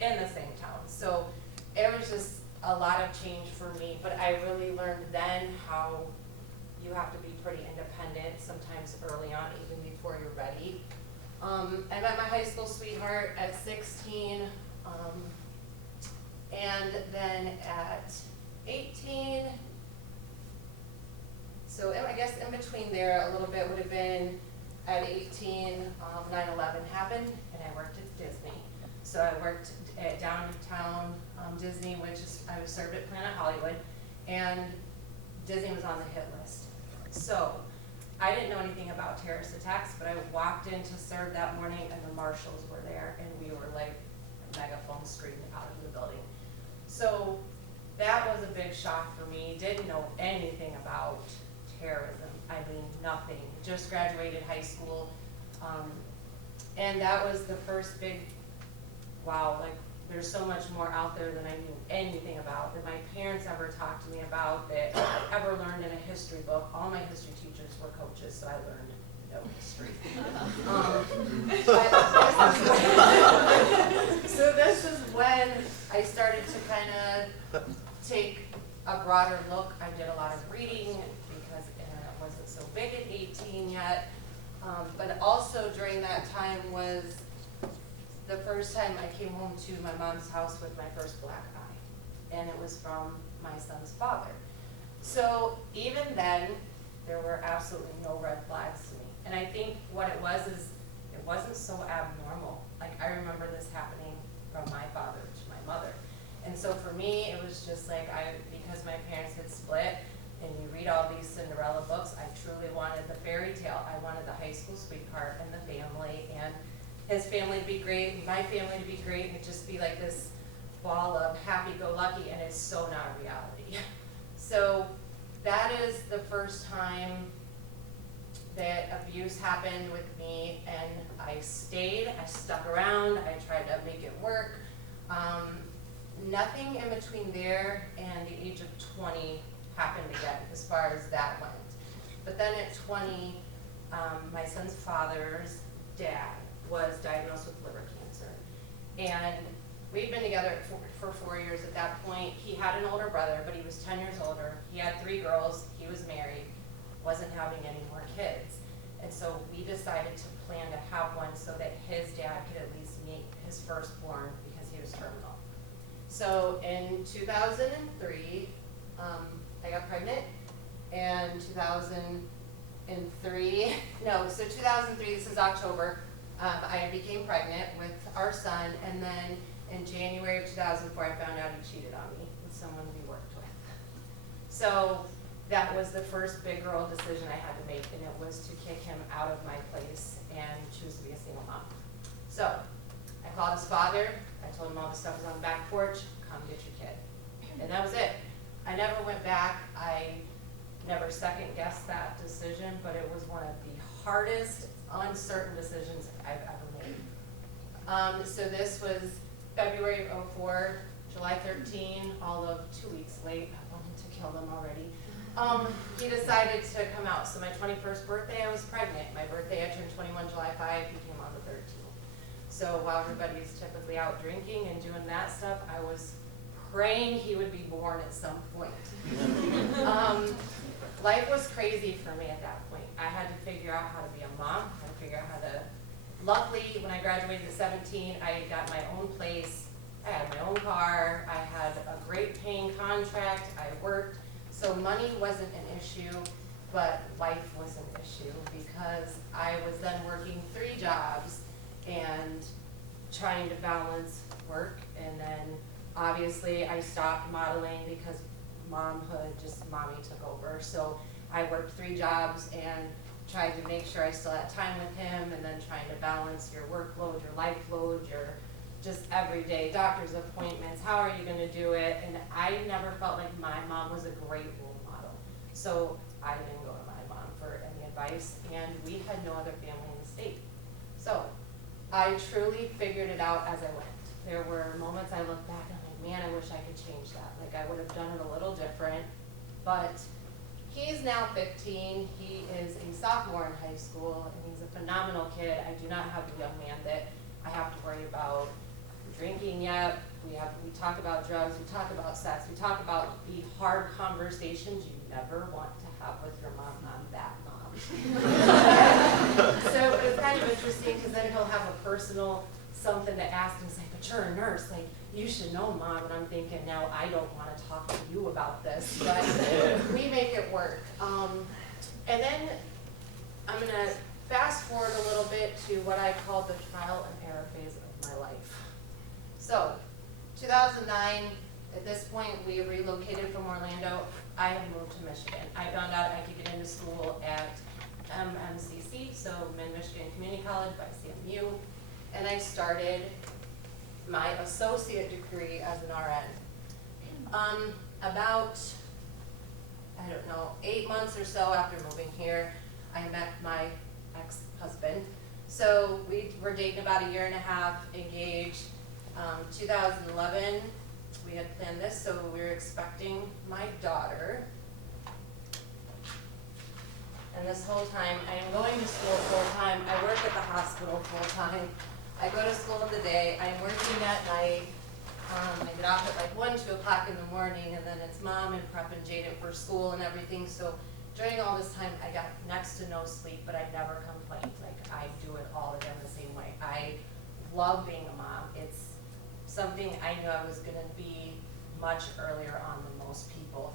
in the same town. So it was just a lot of change for me, but I really learned then how you have to be pretty independent sometimes early on, even before you're ready. I met my high school sweetheart at 16, and then at 18, so I guess in between there a little bit would have been at 18, 9/11 happened, and I worked at Disney. So I worked at downtown Disney, which is, I was served at Planet Hollywood, and Disney was on the hit list. So I didn't know anything about terrorist attacks, but I walked in to serve that morning, and the marshals were there, and we were like megaphone screaming out of the building. So that was a big shock for me. Didn't know anything about terrorism. I mean, nothing. Just graduated high school. And that was the first big, wow, like there's so much more out there than I knew anything about, that my parents ever talked to me about, that I ever learned in a history book. All my history teachers were coaches, so I learned no history. So this is when I started to kind of take a broader look. I did a lot of reading because it wasn't so big at 18 yet. But also during that time was the first time I came home to my mom's house with my first black eye. And it was from my son's father. So even then, there were absolutely no red flags to me. And I think what it was is, it wasn't so abnormal. Like I remember this happening from my father to my mother. And so for me, it was just like, because my parents had split, and you read all these Cinderella books, I truly wanted the fairy tale. I wanted the high school sweetheart and the family, and his family to be great, and my family to be great, and just be like this ball of happy-go-lucky, and it's so not reality. So that is the first time that abuse happened with me, and I stayed, I stuck around, I tried to make it work. Nothing in between there and the age of 20 happened again, as far as that went. But then at 20, my son's father's dad was diagnosed with liver cancer. And we'd been together for 4 years at that point. He had an older brother, but he was 10 years older. He had 3 girls, he was married, wasn't having any more kids. And so we decided to plan to have one so that his dad could at least meet his firstborn because he was terminal. So in 2003, I got pregnant, and 2003, this is October, I became pregnant with our son, and then in January of 2004, I found out he cheated on me with someone we worked with. So that was the first big girl decision I had to make, and it was to kick him out of my place and choose to be a single mom. So I called his father, I told him all the stuff was on the back porch, come get your kid. And that was it. I never went back. I never second guessed that decision, but it was one of the hardest, uncertain decisions I've ever made. So this was February of 04, July 13, all of 2 weeks late. I wanted to kill them already. He decided to come out. So my 21st birthday, I was pregnant. My birthday, I turned 21 July 5, he came on the 13th. So while everybody's typically out drinking and doing that stuff, I was praying he would be born at some point. Life was crazy for me at that point. I had to figure out how to be a mom, how to figure out how to, luckily, when I graduated at 17, I got my own place, I had my own car, I had a great paying contract, I worked, so money wasn't an issue, but life was an issue because I was then working 3 jobs and trying to balance work, and then obviously I stopped modeling because momhood, just mommy took over. So I worked 3 jobs and tried to make sure I still had time with him, and then trying to balance your workload, your life load, your just everyday doctor's appointments, how are you gonna do it? And I never felt like my mom was a great role model. So I didn't go to my mom for any advice, and we had no other family in the state. So I truly figured it out as I went. There were moments I look back and I'm like, man, I wish I could change that. Like I would have done it a little different, but he's now 15, he is a sophomore in high school, and he's a phenomenal kid. I do not have a young man that I have to worry about drinking yet. We talk about drugs, we talk about sex, we talk about the hard conversations you never want to have with your mom. I'm that mom. So it's kind of interesting because then he'll have a personal something to ask and say, but you're a nurse, like you should know, Mom. And I'm thinking, now I don't want to talk to you about this, but we make it work. And then I'm gonna fast forward a little bit to what I call the trial and error phase of my life. So 2009, at this point we relocated from Orlando. I had moved to Michigan. I found out I could get into school at MMCC, so Mid-Michigan Community College by CMU, and I started my associate degree as an RN. About, I don't know, 8 months or so after moving here, I met my ex-husband. So we were dating about 1.5 years, engaged. 2011, we had planned this, so we were expecting my daughter. And this whole time, I am going to school full-time. I work at the hospital full-time. I go to school in the day. I'm working at night. I get off at like 1, 2 o'clock in the morning, and then it's mom and prepping Jaden for school and everything. So during all this time, I got next to no sleep, but I never complained. Like, I do it all again the same way. I love being a mom. It's something I knew I was going to be much earlier on than most people.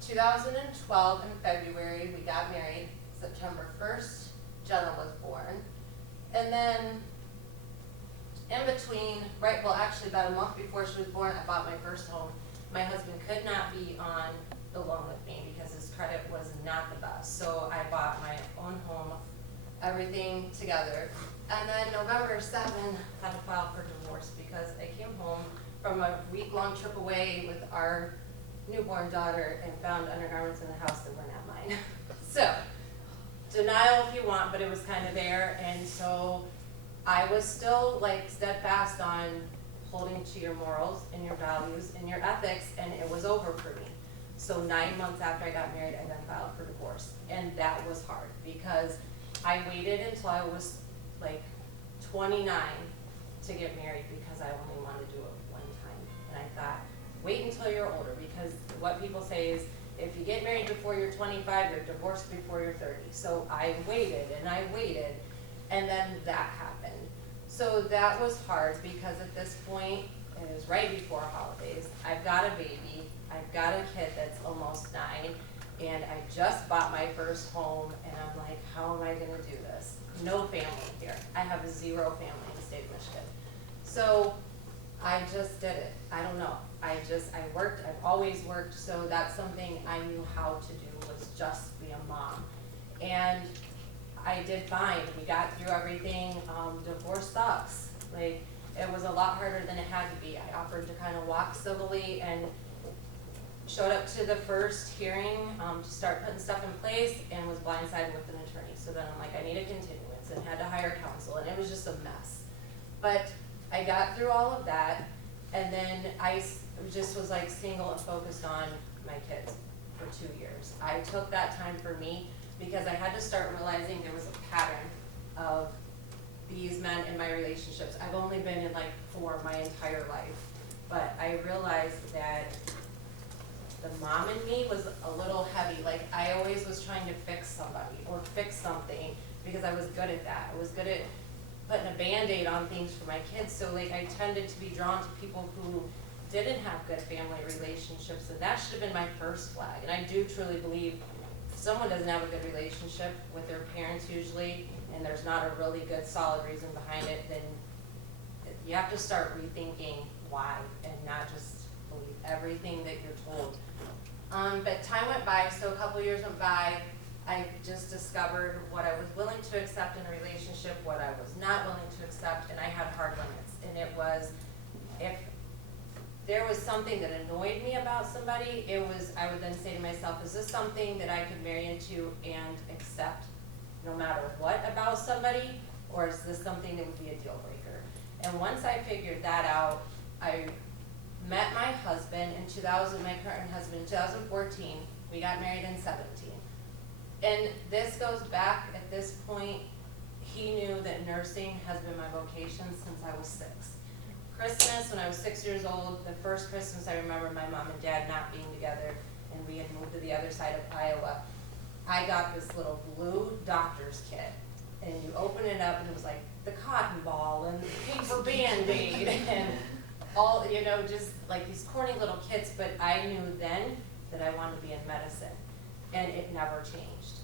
2012 in February, we got married. September 1st, Jenna was born. And then in between, actually about a month before she was born, I bought my first home. My husband could not be on the loan with me because his credit was not the best. So I bought my own home, everything together. And then November 7th, I had to file for divorce because I came home from a week-long trip away with our newborn daughter and found undergarments in the house that were not mine. So, denial if you want, but it was kind of there. And so I was still like steadfast on holding to your morals and your values and your ethics, and it was over for me. So 9 months after I got married, I then filed for divorce. And that was hard because I waited until I was like 29 to get married because I only wanted to do it one time. And I thought, wait until you're older, because what people say is if you get married before you're 25, you're divorced before you're 30. So I waited and I waited, and then that happened. So that was hard because at this point, it was right before holidays. I've got a baby, I've got a kid that's almost 9, and I just bought my first home, and I'm like, how am I gonna do this? No family here. I have 0 family in the state of Michigan. So I just did it. I don't know. I worked, I've always worked, so that's something I knew how to do, was just be a mom. And I did fine. We got through everything. Divorce sucks. Like, it was a lot harder than it had to be. I offered to kind of walk civilly and showed up to the first hearing to start putting stuff in place, and was blindsided with an attorney. So then I'm like, I need a continuance, and had to hire counsel, and it was just a mess. But I got through all of that, and then I just was like single and focused on my kids for 2 years. I took that time for me because I had to start realizing there was a pattern of these men in my relationships. I've only been in like 4 my entire life, but I realized that the mom in me was a little heavy. Like, I always was trying to fix somebody or fix something because I was good at that. I was good at putting a Band-Aid on things for my kids. So like, I tended to be drawn to people who didn't have good family relationships, and that should have been my first flag. And I do truly believe if someone doesn't have a good relationship with their parents usually, and there's not a really good solid reason behind it, then you have to start rethinking why and not just believe everything that you're told. But time went by, so a couple years went by. I just discovered what I was willing to accept in a relationship, what I was not willing to accept, and I had hard limits. And it was, if there was something that annoyed me about somebody, I would then say to myself, is this something that I could marry into and accept no matter what about somebody, or is this something that would be a deal breaker? And once I figured that out, I met my husband in my current husband in 2014. We got married in 17. And this goes back, at this point, he knew that nursing has been my vocation since I was 6. Christmas, when I was 6 years old, the first Christmas I remember my mom and dad not being together, and we had moved to the other side of Iowa. I got this little blue doctor's kit, and you open it up, and it was like the cotton ball and the paper Band-Aid and all, just like these corny little kits. But I knew then that I wanted to be in medicine, and it never changed.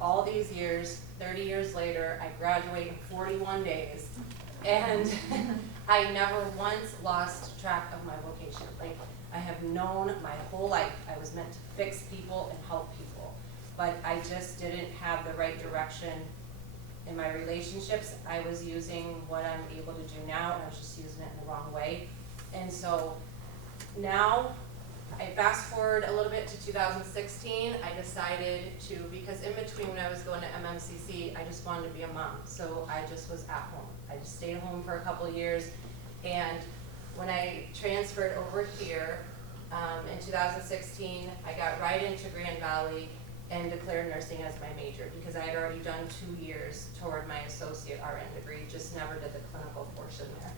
All these years, 30 years later, I graduate in 41 days, and I never once lost track of my vocation. Like, I have known my whole life I was meant to fix people and help people, but I just didn't have the right direction in my relationships. I was using what I'm able to do now, and I was just using it in the wrong way. And so now, I fast forward a little bit to 2016, I decided to, because in between when I was going to MMCC, I just wanted to be a mom. So I just was at home. I just stayed home for a couple of years. And when I transferred over here in 2016, I got right into Grand Valley and declared nursing as my major because I had already done 2 years toward my associate RN degree, just never did the clinical portion there.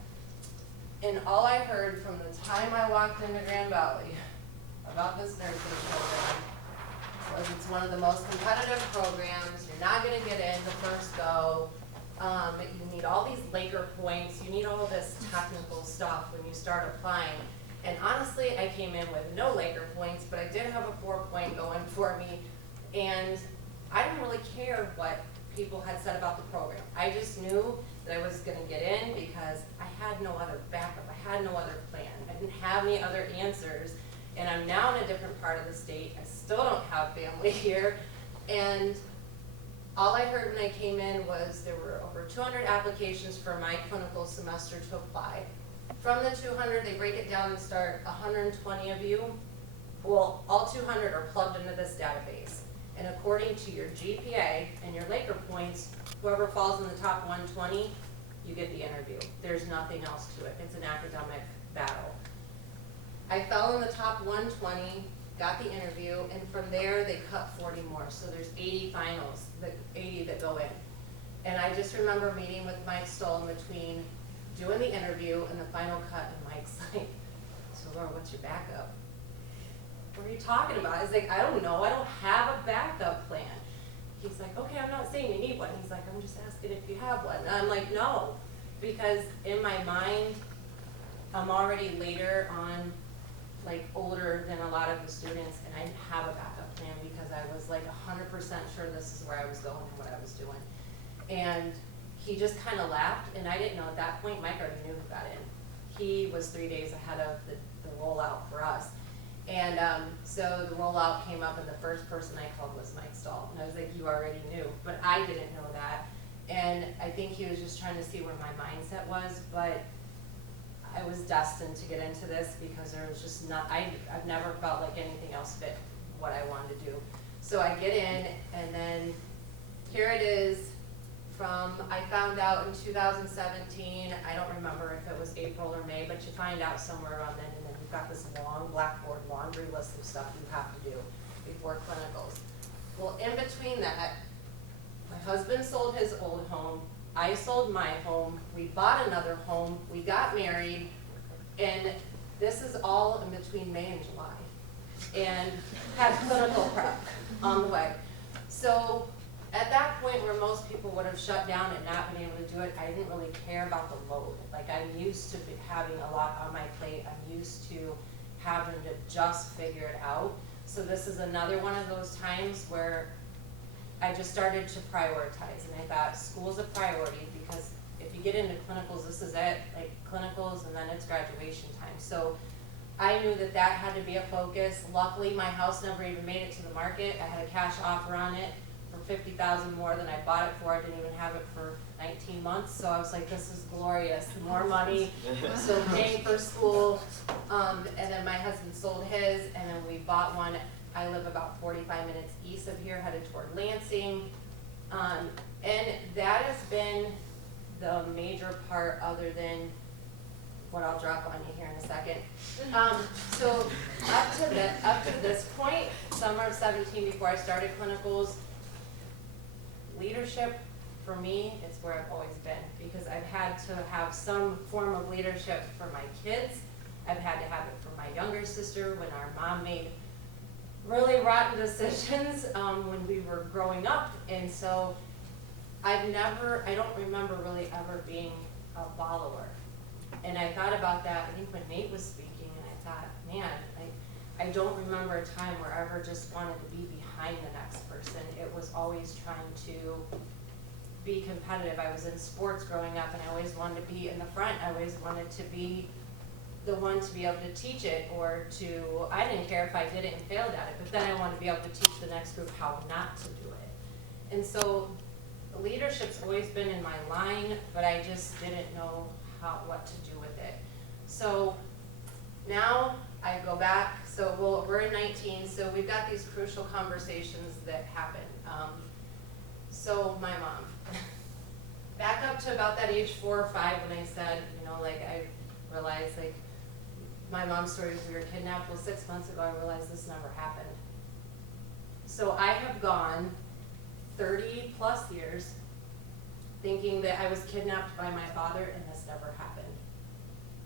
And all I heard from the time I walked into Grand Valley about this nursing program was it's one of the most competitive programs. You're not going to get in the first go. You need all these Laker points. You need all this technical stuff when you start applying. And honestly, I came in with no Laker points, but I did have a 4-point going for me. And I didn't really care what people had said about the program. I just knew that I was going to get in because I had no other backup. I had no other plan. I didn't have any other answers. And I'm now in a different part of the state. I still don't have family here. And all I heard when I came in was there were over 200 applications for my clinical semester to apply. From the 200, they break it down and start 120 of you. Well, all 200 are plugged into this database. And according to your GPA and your Laker points, whoever falls in the top 120, you get the interview. There's nothing else to it. It's an academic battle. I fell in the top 120, got the interview, and from there they cut 40 more. So there's 80 finals, 80 that go in. And I just remember meeting with Mike Stoll in between doing the interview and the final cut, and Mike's like, so Laura, what's your backup? What are you talking about? I was like, I don't know, I don't have a backup plan. He's like, okay, I'm not saying you need one. He's like, I'm just asking if you have one. And I'm like, no, because in my mind, I'm already later on, like older than a lot of the students, and I didn't have a backup plan because I was like 100% sure this is where I was going and what I was doing. And he just kind of laughed, and I didn't know at that point, Mike already knew who got in. He was 3 days ahead of the rollout for us. And so the rollout came up, and the first person I called was Mike Stahl. And I was like, you already knew, but I didn't know that. And I think he was just trying to see where my mindset was, but I was destined to get into this because there was just not, I've never felt like anything else fit what I wanted to do. So I get in, and then here it is from, I found out in 2017, I don't remember if it was April or May, but you find out somewhere around then, and then you've got this long blackboard laundry list of stuff you have to do before clinicals. Well, in between that, my husband sold his old home, I sold my home, we bought another home, we got married, and this is all in between May and July. and had clinical prep on the way. So at that point where most people would have shut down and not been able to do it, I didn't really care about the load. Like, I'm used to having a lot on my plate. I'm used to having to just figure it out. So this is another one of those times where I just started to prioritize, and I thought school's a priority because if you get into clinicals, this is it, like clinicals, and then it's graduation time. So I knew that that had to be a focus. Luckily, my house never even made it to the market. I had a cash offer on it for $50,000 more than I bought it for. I didn't even have it for 19 months. So I was like, this is glorious, more money. So paying for school, and then my husband sold his, and then we bought one. I live about 45 minutes east of here, headed toward Lansing. And that has been the major part, other than what I'll drop on you here in a second. So up to this point, summer of 17, before I started clinicals, leadership for me is where I've always been, because I've had to have some form of leadership for my kids. I've had to have it for my younger sister when our mom made really rotten decisions when we were growing up. And so I don't remember really ever being a follower. And I thought about that, I think when Nate was speaking, and I thought, man, I don't remember a time where I ever just wanted to be behind the next person. It was always trying to be competitive. I was in sports growing up, and I always wanted to be in the front. I always wanted to be the one to be able to teach it, or I didn't care if I did it and failed at it, but then I wanted to be able to teach the next group how not to do it. And so leadership's always been in my line, but I just didn't know what to do with it. So now I go back, so we're in 19, so we've got these crucial conversations that happen. So my mom, back up to about that age 4 or 5 when I said, like I realized like my mom's story was we were kidnapped. Well, 6 months ago I realized this never happened. So I have gone 30 plus years thinking that I was kidnapped by my father, and this never happened.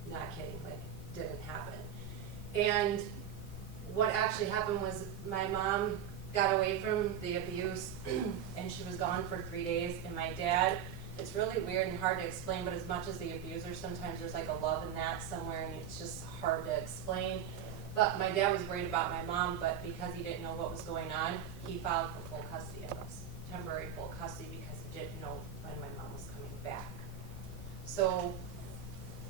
Not kidding, like, didn't happen. And what actually happened was my mom got away from the abuse, and she was gone for 3 days, and my dad, it's really weird and hard to explain, but as much as the abuser, sometimes there's like a love in that somewhere, and it's just hard to explain. But my dad was worried about my mom, but because he didn't know what was going on, he filed for full custody of us, temporary full custody, because he didn't know when my mom was coming back. So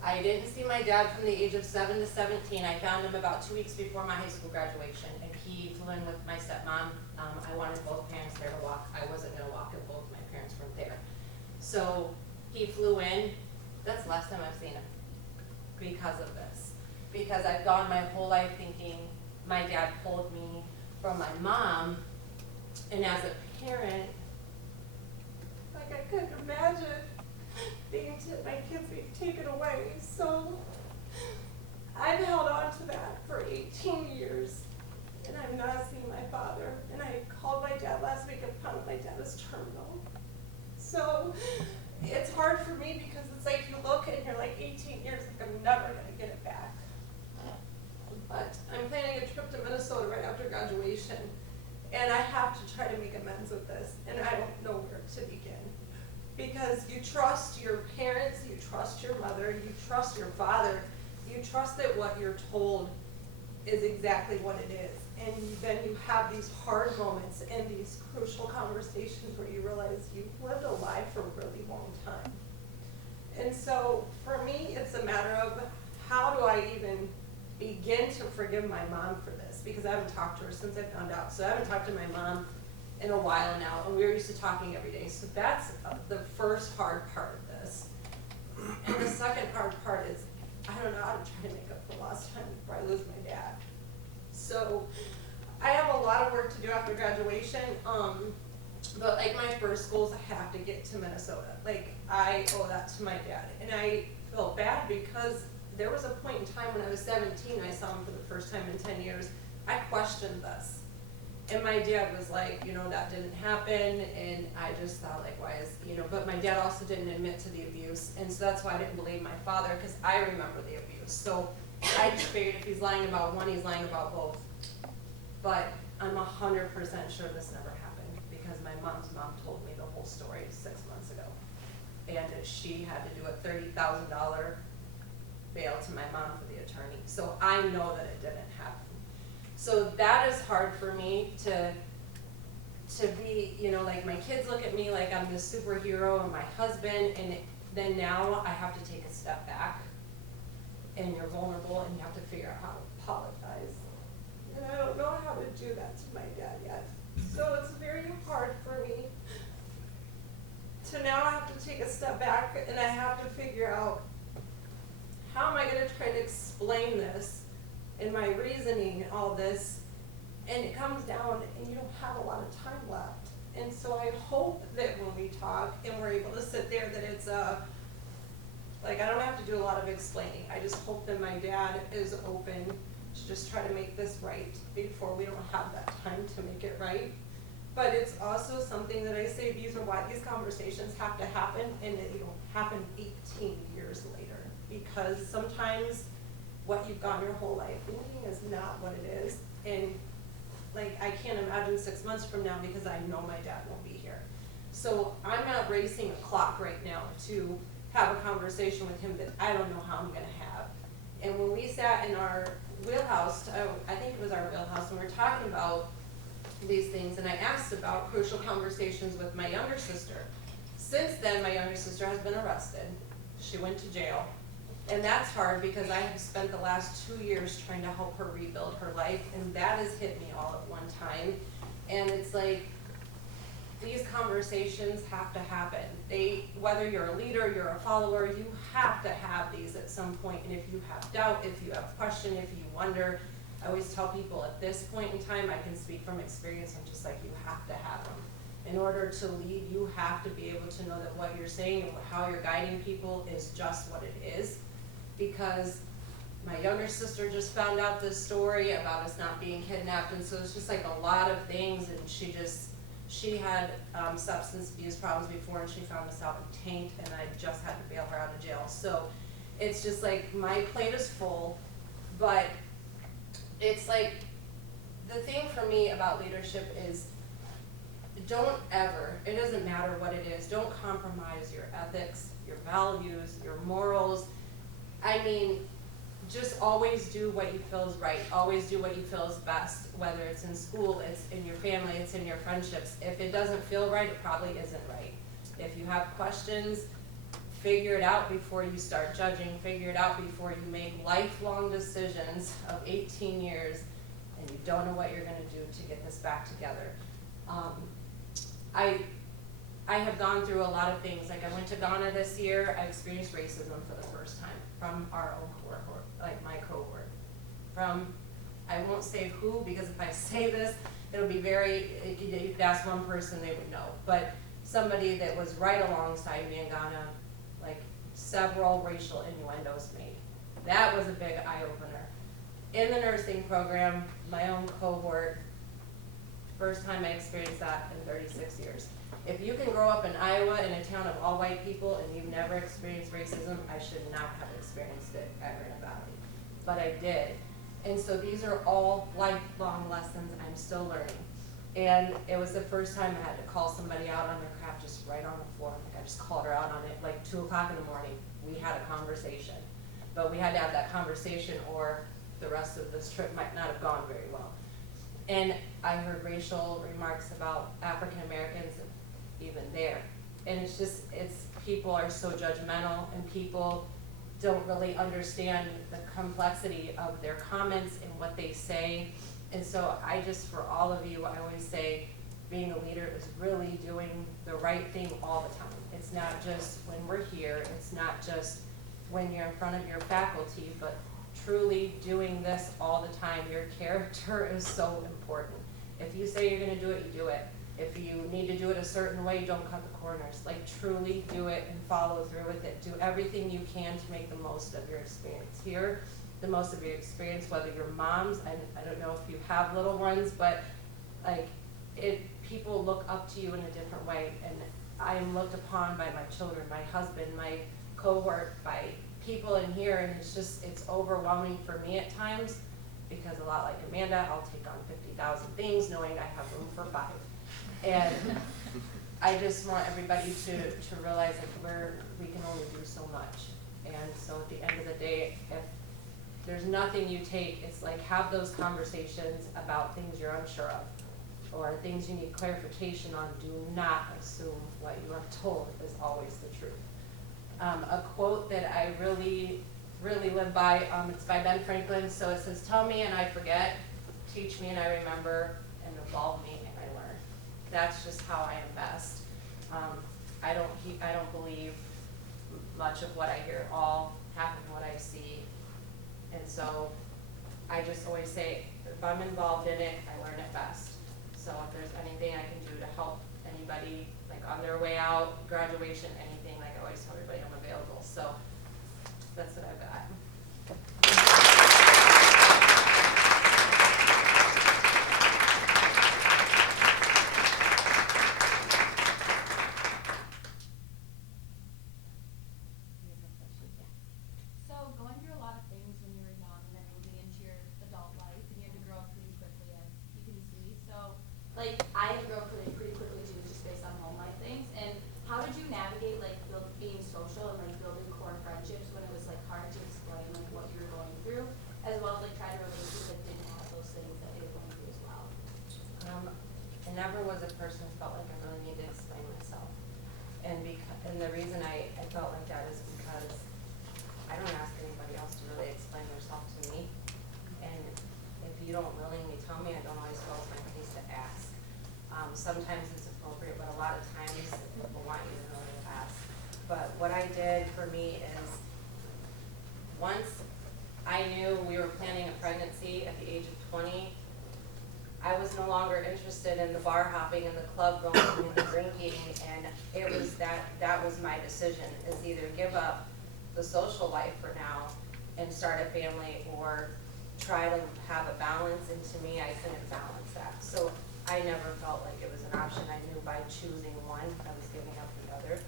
I didn't see my dad from the age of 7 to 17. I found him about 2 weeks before my high school graduation, and he flew in with my stepmom. I wanted both parents there to walk. I wasn't going to walk if both my parents weren't there. So he flew in. That's the last time I've seen him because of this. Because I've gone my whole life thinking my dad pulled me from my mom, and as a parent, like I couldn't imagine my kids being taken away. So I've held on to that for 18 years, and I've not seen my father. And I called my dad last week and found out my dad is terminal. So it's hard for me because it's like you look and you're like 18 years, like I'm never gonna get it back. But I'm planning a trip to Minnesota right after graduation, and I have to try to make amends with this, and I don't know where to begin. Because you trust your parents, you trust your mother, you trust your father, you trust that what you're told is exactly what it is. And then you have these hard moments and these crucial conversations where you realize you've lived a life for a really long time. And so for me, it's a matter of how do I even begin to forgive my mom for this, because I haven't talked to her since I found out. So I haven't talked to my mom in a while now, and we were used to talking every day. So that's the first hard part of this. And the second hard part is I don't know how to try to make up for lost time before I lose my dad. So I have a lot of work to do after graduation, but like my first goal is I have to get to Minnesota. Like I owe that to my dad, and I feel bad because there was a point in time when I was 17, I saw him for the first time in 10 years. I questioned this. And my dad was like, that didn't happen, and I just thought like, why is, but my dad also didn't admit to the abuse, and so that's why I didn't believe my father, because I remember the abuse. So I just figured if he's lying about one, he's lying about both. But I'm 100% sure this never happened because my mom's mom told me the whole story 6 months ago. And that she had to do a $30,000 bail to my mom for the attorney. So I know that it didn't happen. So that is hard for me to be, you know, like my kids look at me like I'm this superhero and my husband, and then now I have to take a step back and you're vulnerable and you have to figure out how to apologize. And I don't know how to do that to my dad yet. So it's very hard for me to now have to take a step back and I have to figure out how am I going to try to explain this and my reasoning and all this, and it comes down and you don't have a lot of time left. And so I hope that when we talk and we're able to sit there that it's like I don't have to do a lot of explaining. I just hope that my dad is open to just try to make this right before we don't have that time to make it right. But it's also something that I say these are why these conversations have to happen, and that you don't happen 18 years later. Because sometimes what you've gone your whole life thinking is not what it is. And like I can't imagine 6 months from now because I know my dad won't be here. So I'm not racing a clock right now to have a conversation with him that I don't know how I'm gonna have. And when we sat in our wheelhouse, I think it was our wheelhouse, and we were talking about these things, and I asked about crucial conversations with my younger sister. Since then, my younger sister has been arrested. She went to jail. And that's hard because I have spent the last 2 years trying to help her rebuild her life, and that has hit me all at one time. And it's like, these conversations have to happen. Whether you're a leader, you're a follower, you have to have these at some point. And if you have doubt, if you have question, if you wonder, I always tell people at this point in time, I can speak from experience, I'm just like, you have to have them. In order to lead, you have to be able to know that what you're saying and how you're guiding people is just what it is. Because my younger sister just found out this story about us not being kidnapped, and so it's just like a lot of things, and she had substance abuse problems before, and she found us out in taint, and I just had to bail her out of jail. So it's just like my plate is full, but it's like the thing for me about leadership is don't ever, it doesn't matter what it is, don't compromise your ethics, your values, your morals. I mean, just always do what you feel is right. Always do what you feel is best, whether it's in school, it's in your family, it's in your friendships. If it doesn't feel right, it probably isn't right. If you have questions, figure it out before you start judging. Figure it out before you make lifelong decisions of 18 years and you don't know what you're going to do to get this back together. I have gone through a lot of things. Like I went to Ghana this year. I experienced racism for the first time from our own cohort, like my cohort. From, I won't say who, because if I say this, it'll be very, you could ask one person, they would know. But somebody that was right alongside me in Ghana, like several racial innuendos made. That was a big eye-opener. In the nursing program, my own cohort, first time I experienced that in 36 years. If you can grow up in Iowa in a town of all white people and you've never experienced racism, I should not have experienced it ever in a valley. But I did. And so these are all lifelong lessons I'm still learning. And it was the first time I had to call somebody out on their crap just right on the floor. Like I just called her out on it like 2 o'clock in the morning. We had a conversation. But we had to have that conversation or the rest of this trip might not have gone very well. And I heard racial remarks about African Americans even there. And it's just, people are so judgmental and people don't really understand the complexity of their comments and what they say. And so I just, for all of you, I always say being a leader is really doing the right thing all the time. It's not just when we're here, it's not just when you're in front of your faculty, but truly doing this all the time. Your character is so important. If you say you're gonna do it, you do it. If you need to do it a certain way, don't cut the corners. Like truly do it and follow through with it. Do everything you can to make the most of your experience here, the most of your experience, whether you're moms, I don't know if you have little ones, but like people look up to you in a different way, and I am looked upon by my children, my husband, my cohort by people in here, and it's overwhelming for me at times, because a lot like Amanda, I'll take on 50,000 things knowing I have room for 5. And I just want everybody to realize that we can only do so much. And so at the end of the day, if there's nothing you take, it's like have those conversations about things you're unsure of or things you need clarification on. Do not assume what you are told is always the truth. A quote that I really live by, it's by Ben Franklin. So it says, "Tell me and I forget, teach me and I remember, and evolve me and I learn." That's just how I am best. I don't believe much of what I hear, all half of what I see. And so I just always say, if I'm involved in it, I learn it best. So if there's anything I can do to help anybody, like on their way out, graduation, anything, like I always tell everybody I'm available. So that's what I've got. So going through a lot of things when you were young and then moving into your adult life, and you had to grow up pretty quickly, as you can see. So, like, I had to grow up pretty quickly too, just based on home life things. And how did you navigate, like, being social and, like, building core friendships when it was, like, hard to explain, like, what you were going through, as well as, like, trying to relate to people that didn't have those things that they were going through as well? I never was a person who felt like I really needed to explain myself. And the reason I felt like that is because I don't ask anybody else to really explain themselves to me. And if you don't willingly tell me, I don't always feel it's my place to ask. Sometimes it's appropriate, but a lot of times people want you to know to ask. But what I did for me is, once I knew we were planning a pregnancy at the age of 20, I was no longer interested in the bar hopping and the club going and the drinking, and it was that was my decision, is either give up the social life for now and start a family, or try to have a balance. And to me, I couldn't balance that. So I never felt like it was an option. I knew by choosing one, I was giving up the other.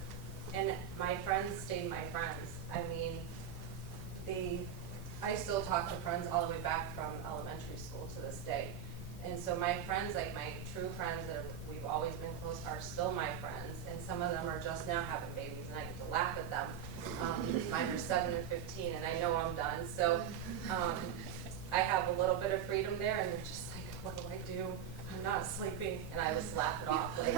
And my friends stayed my friends. I mean, I still talk to friends all the way back from elementary school to this day. And so my friends, like my true friends that we've always been close, are still my friends. And some of them are just now having babies, and I get to laugh at them. Mine are 7 and 15, and I know I'm done. So I have a little bit of freedom there, and they're just like, what do I do? I'm not sleeping. And I just laugh it off. Like,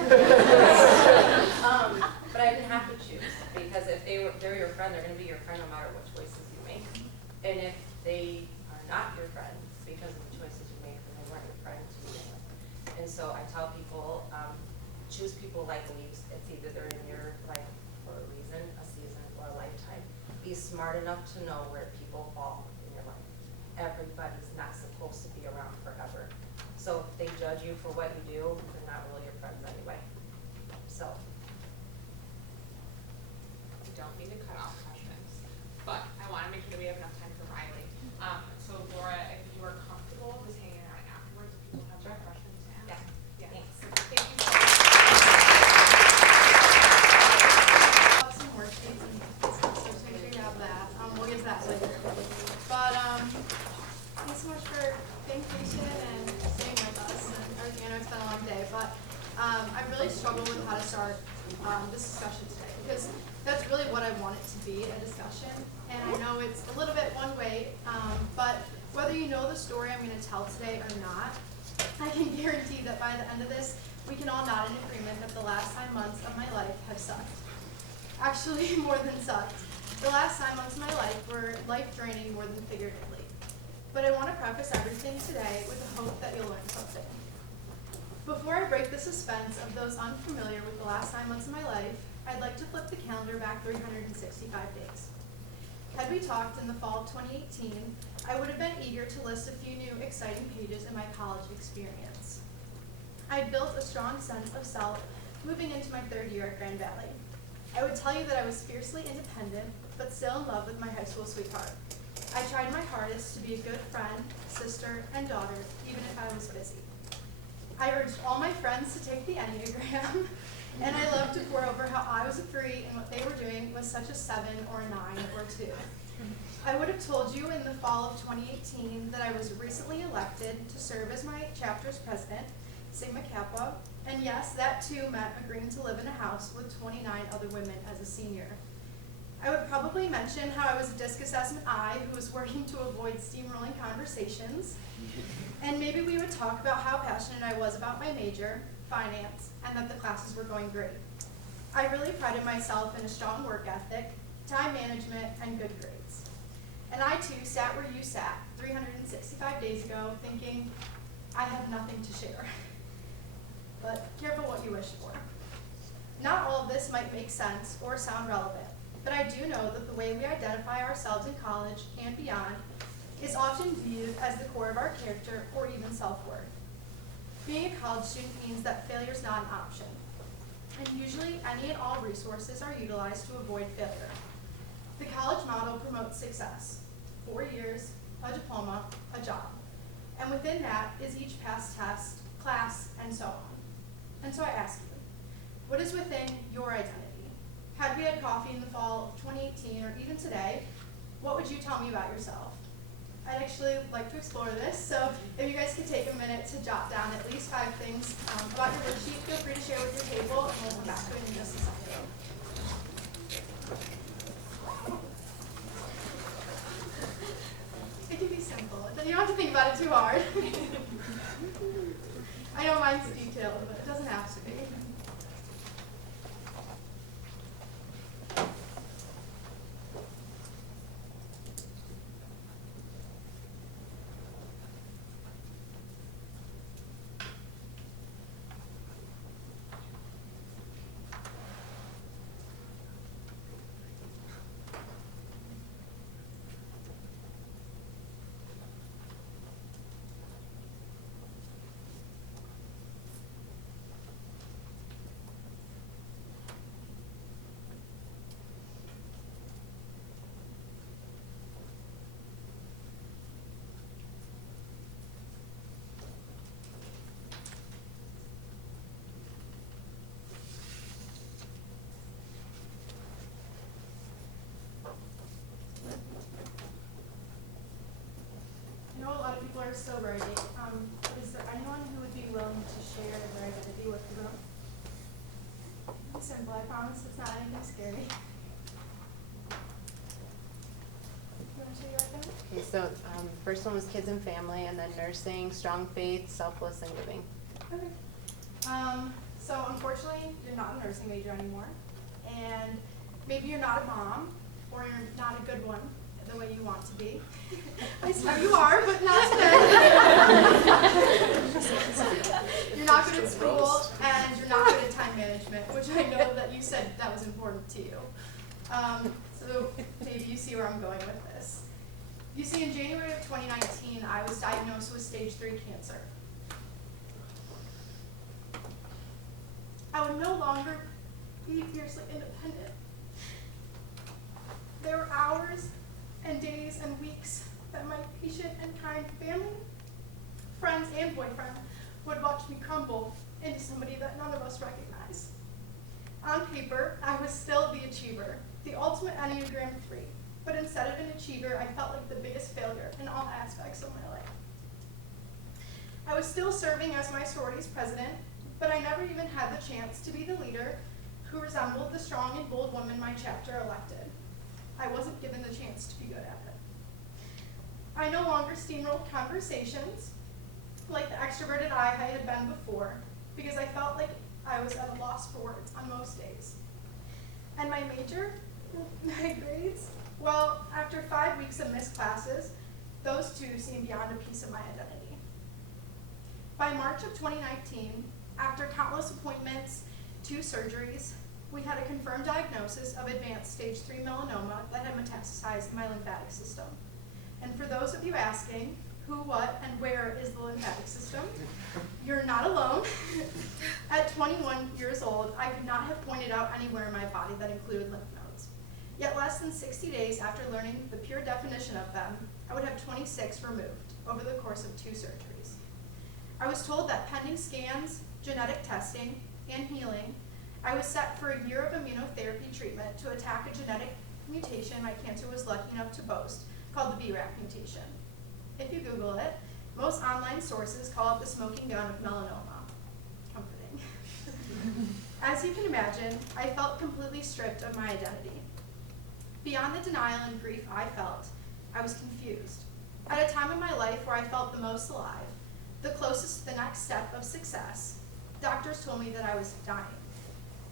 but I didn't have to choose, because if they're your friend, they're going to be your friend no matter what choices you make. And if they are not your friend because of the choices you make, then they weren't your friend to begin with. And so I tell people, choose people like leaves. It's either they're in your life for a reason, a season, or a lifetime. Be smart enough to know where people fall in your life. Everybody's not supposed to be around forever. So if they judge you for what you do, they're not really your friends anyway. So. We don't need to cut off questions, but I want to make sure that we have enough time for Riley. So Laura, if you are comfortable just hanging out afterwards, if people have more questions to ask. Yeah. Thanks. Thank you so much. Some worksheets and stuff, so just make sure you have that. We'll get to that later. But thanks so much for being patient and staying with us and everything. I know it's been a long day, but I really struggled with how to start this discussion today, because that's really what I want it to be, a discussion. And I know it's a little bit one way, but whether you know the story I'm going to tell today or not, I can guarantee that by the end of this, we can all nod in agreement that the last 9 months of my life have sucked. Actually, more than sucked. The last 9 months of my life were life-draining more than figuratively. But I want to preface everything today with the hope that you'll learn something. Before I break the suspense of those unfamiliar with the last 9 months of my life, I'd like to flip the calendar back 365 days. Had we talked in the fall of 2018, I would have been eager to list a few new exciting pages in my college experience. I'd built a strong sense of self moving into my 3rd year at Grand Valley. I would tell you that I was fiercely independent, but still in love with my high school sweetheart. I tried my hardest to be a good friend, sister, and daughter, even if I was busy. I urged all my friends to take the Enneagram And I loved to pour over how I was a 3 and what they were doing was such a 7 or a 9 or 2. I would have told you in the fall of 2018 that I was recently elected to serve as my chapter's president, Sigma Kappa, and yes, that too meant agreeing to live in a house with 29 other women as a senior. I would probably mention how I was a disc assessment I who was working to avoid steamrolling conversations, and maybe we would talk about how passionate I was about my major, finance, and that the classes were going great. I really prided myself in a strong work ethic, time management, and good grades. And I too sat where you sat 365 days ago thinking, I have nothing to share. But careful what you wish for. Not all of this might make sense or sound relevant, but I do know that the way we identify ourselves in college and beyond is often viewed as the core of our character or even self-worth. Being a college student means that failure is not an option, and usually any and all resources are utilized to avoid failure. The college model promotes success: 4 years, a diploma, a job. And within that is each past test, class, and so on. And so I ask you, what is within your identity? Had we had coffee in the fall of 2018 or even today, what would you tell me about yourself? I'd actually like to explore this, so if you guys could take a minute to jot down at least 5 things about your worksheet, feel free to share with your table, and we'll come back to it in just a second. It can be simple. You don't have to think about it too hard. I know mine's detailed, but it doesn't have to be. People are still writing. Is there anyone who would be willing to share their identity with the room? It's simple, I promise it's not anything scary. You want to share your identity? Okay, so first one was kids and family, and then nursing, strong faith, selfless, and giving. Okay. So unfortunately, you're not a nursing major anymore, and maybe you're not a mom, or you're not a good one the way you want to be. I swear you are, but not today. You're not good at school, and you're not good at time management, which I know that you said that was important to you. So maybe you see where I'm going with this. You see, in January of 2019, I was diagnosed with stage 3 cancer. I would no longer be fiercely independent. There were hours and days and weeks that my patient and kind family, friends, and boyfriend would watch me crumble into somebody that none of us recognize. On paper, I was still the achiever, the ultimate Enneagram 3, but instead of an achiever, I felt like the biggest failure in all aspects of my life. I was still serving as my sorority's president, but I never even had the chance to be the leader who resembled the strong and bold woman my chapter elected. I wasn't given the chance to be good at it. I no longer steamrolled conversations like the extroverted I had been before, because I felt like I was at a loss for words on most days. And my major, my grades, well, after 5 weeks of missed classes, those two seemed beyond a piece of my identity. By March of 2019, after countless appointments, 2 surgeries, we had a confirmed diagnosis of advanced stage 3 melanoma that had metastasized in my lymphatic system. And for those of you asking, who, what, and where is the lymphatic system? You're not alone. At 21 years old, I could not have pointed out anywhere in my body that included lymph nodes. Yet less than 60 days after learning the pure definition of them, I would have 26 removed over the course of 2 surgeries. I was told that pending scans, genetic testing, and healing, I was set for a year of immunotherapy treatment to attack a genetic mutation my cancer was lucky enough to boast, called the BRAF mutation. If you Google it, most online sources call it the smoking gun of melanoma. Comforting. As you can imagine, I felt completely stripped of my identity. Beyond the denial and grief I felt, I was confused. At a time in my life where I felt the most alive, the closest to the next step of success, doctors told me that I was dying.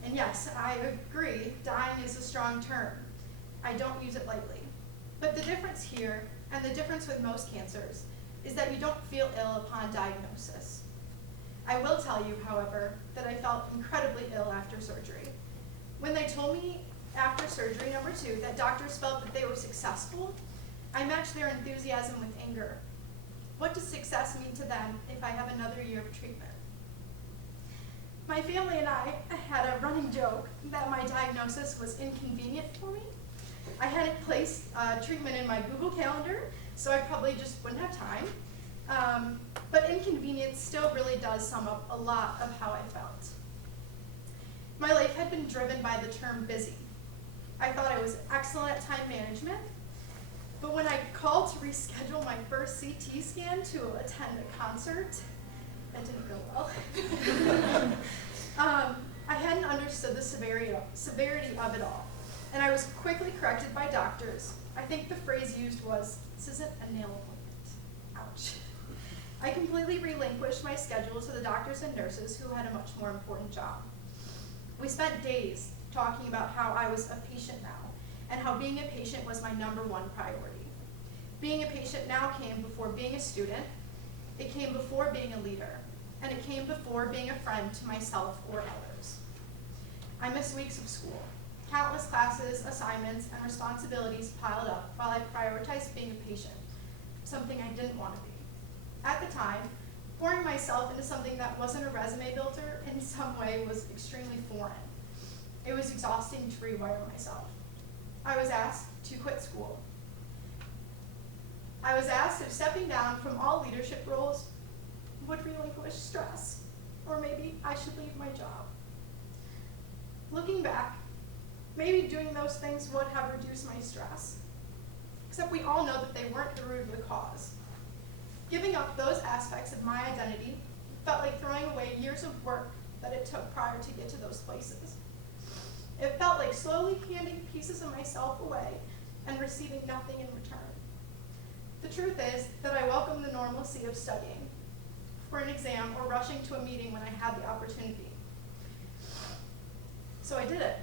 And yes, I agree, dying is a strong term. I don't use it lightly. But the difference here, and the difference with most cancers, is that you don't feel ill upon diagnosis. I will tell you, however, that I felt incredibly ill after surgery. When they told me after surgery number 2 that doctors felt that they were successful, I matched their enthusiasm with anger. What does success mean to them if I have another year of treatment? My family and I had a running joke that my diagnosis was inconvenient for me. I hadn't placed treatment in my Google Calendar, so I probably just wouldn't have time. But inconvenience still really does sum up a lot of how I felt. My life had been driven by the term busy. I thought I was excellent at time management, but when I called to reschedule my first CT scan to attend a concert, that didn't go well. I hadn't understood the severity of it all, and I was quickly corrected by doctors. I think the phrase used was, "This isn't a nail appointment." Ouch. I completely relinquished my schedule to the doctors and nurses who had a much more important job. We spent days talking about how I was a patient now, and how being a patient was my #1 priority. Being a patient now came before being a student, it came before being a leader, and it came before being a friend to myself or others. I missed weeks of school. Countless classes, assignments, and responsibilities piled up while I prioritized being a patient, something I didn't want to be. At the time, pouring myself into something that wasn't a resume builder in some way was extremely foreign. It was exhausting to rewire myself. I was asked to quit school. I was asked if stepping down from all leadership roles would relinquish stress, or maybe I should leave my job. Looking back, maybe doing those things would have reduced my stress, except we all know that they weren't the root of the cause. Giving up those aspects of my identity felt like throwing away years of work that it took prior to get to those places. It felt like slowly handing pieces of myself away and receiving nothing in return. The truth is that I welcome the normalcy of studying for an exam or rushing to a meeting when I had the opportunity. So I did it.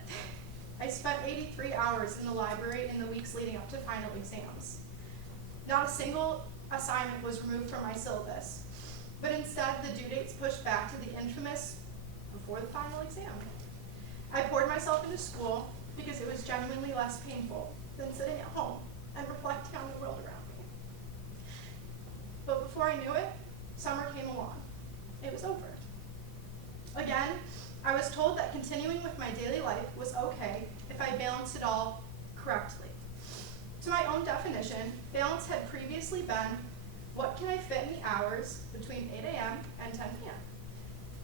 I spent 83 hours in the library in the weeks leading up to final exams. Not a single assignment was removed from my syllabus, but instead the due dates pushed back to the infamous before the final exam. I poured myself into school because it was genuinely less painful than sitting at home and reflecting on the world around me. But before I knew it, summer came along. It was over. Again, I was told that continuing with my daily life was okay if I balanced it all correctly. To my own definition, balance had previously been, what can I fit in the hours between 8 a.m. and 10 p.m.?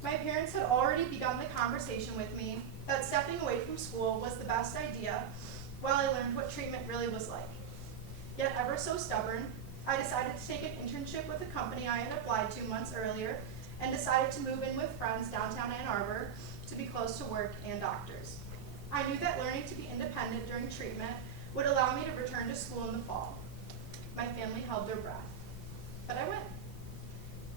My parents had already begun the conversation with me that stepping away from school was the best idea while I learned what treatment really was like. Yet ever so stubborn, I decided to take an internship with a company I had applied to months earlier and decided to move in with friends downtown Ann Arbor to be close to work and doctors. I knew that learning to be independent during treatment would allow me to return to school in the fall. My family held their breath, but I went.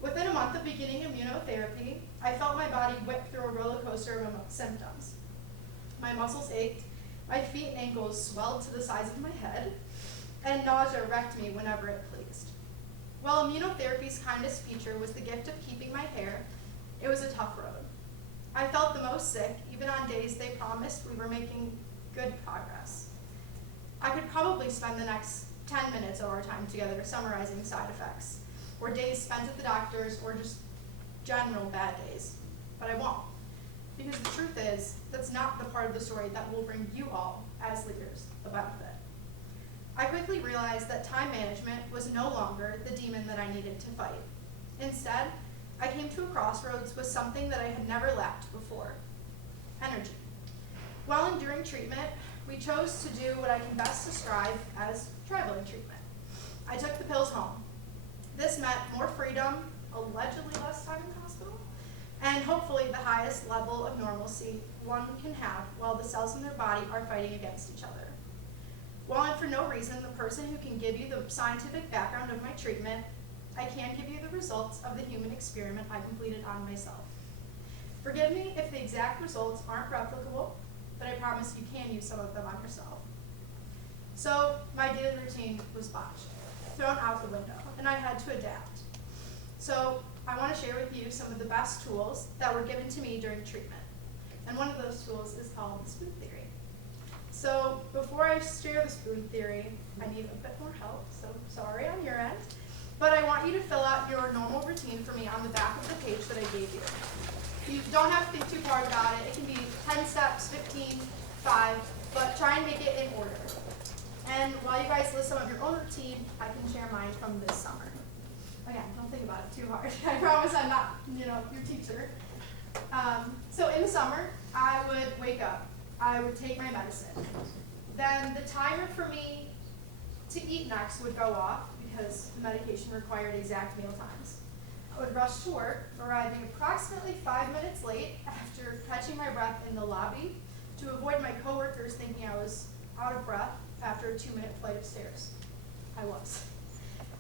Within a month of beginning immunotherapy, I felt my body whip through a roller coaster of symptoms. My muscles ached, my feet and ankles swelled to the size of my head, and nausea wrecked me whenever it pleased. While immunotherapy's kindest feature was the gift of keeping my hair, it was a tough road. I felt the most sick, even on days they promised we were making good progress. I could probably spend the next 10 minutes of our time together summarizing side effects, or days spent at the doctor's, or just general bad days, but I won't. Because the truth is, that's not the part of the story that will bring you all, as leaders, the benefit. I quickly realized that time management was no longer the demon that I needed to fight. Instead, I came to a crossroads with something that I had never lacked before: energy. While enduring treatment, we chose to do what I can best describe as traveling treatment. I took the pills home. This meant more freedom, allegedly less time in the hospital, and hopefully the highest level of normalcy one can have while the cells in their body are fighting against each other. While I'm for no reason the person who can give you the scientific background of my treatment, I can give you the results of the human experiment I completed on myself. Forgive me if the exact results aren't replicable, but I promise you can use some of them on yourself. So my daily routine was botched, thrown out the window, and I had to adapt. So I want to share with you some of the best tools that were given to me during treatment. And one of those tools is called the spoon theory. So before I share the spoon theory, I need a bit more help, so sorry on your end. But I want you to fill out your normal routine for me on the back of the page that I gave you. You don't have to think too hard about it. It can be 10 steps, 15, 5, but try and make it in order. And while you guys list some of your own routine, I can share mine from this summer. Again, don't think about it too hard. I promise I'm not, your teacher. So in the summer, I would wake up. I would take my medicine. Then the timer for me to eat next would go off because the medication required exact meal times. I would rush to work, arriving approximately 5 minutes late after catching my breath in the lobby to avoid my coworkers thinking I was out of breath after a 2-minute flight of stairs. I was.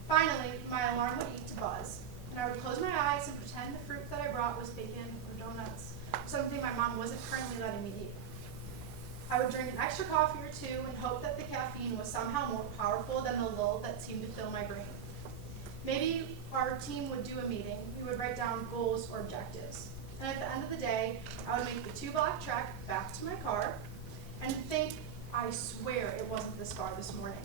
Finally, my alarm would eat to buzz, and I would close my eyes and pretend the fruit that I brought was bacon or donuts, something my mom wasn't currently letting me eat. I would drink an extra coffee or two and hope that the caffeine was somehow more powerful than the lull that seemed to fill my brain. Maybe our team would do a meeting. We would write down goals or objectives. And at the end of the day, I would make the 2-block trek back to my car and think, I swear it wasn't this far this morning.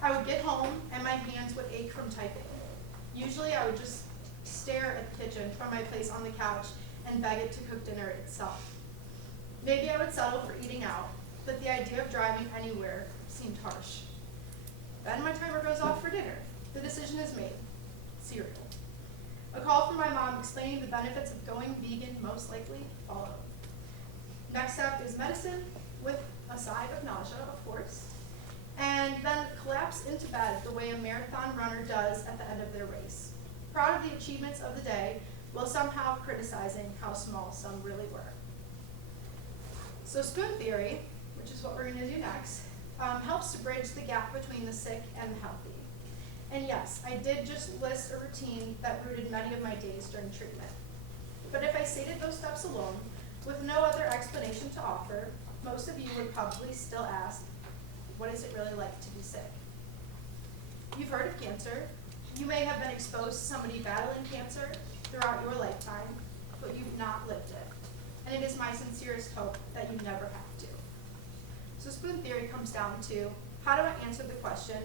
I would get home and my hands would ache from typing. Usually I would just stare at the kitchen from my place on the couch and beg it to cook dinner itself. Maybe I would settle for eating out, but the idea of driving anywhere seemed harsh. Then my timer goes off for dinner. The decision is made. Cereal. A call from my mom explaining the benefits of going vegan most likely followed. Next up is medicine, with a side of nausea, of course, and then collapse into bed the way a marathon runner does at the end of their race, proud of the achievements of the day, while somehow criticizing how small some really were. So spoon theory, which is what we're going to do next, helps to bridge the gap between the sick and the healthy. And yes, I did just list a routine that rooted many of my days during treatment. But if I stated those steps alone, with no other explanation to offer, most of you would probably still ask, what is it really like to be sick? You've heard of cancer. You may have been exposed to somebody battling cancer throughout your lifetime, but you've not lived it. And it is my sincerest hope that you never have to. So spoon theory comes down to, how do I answer the question,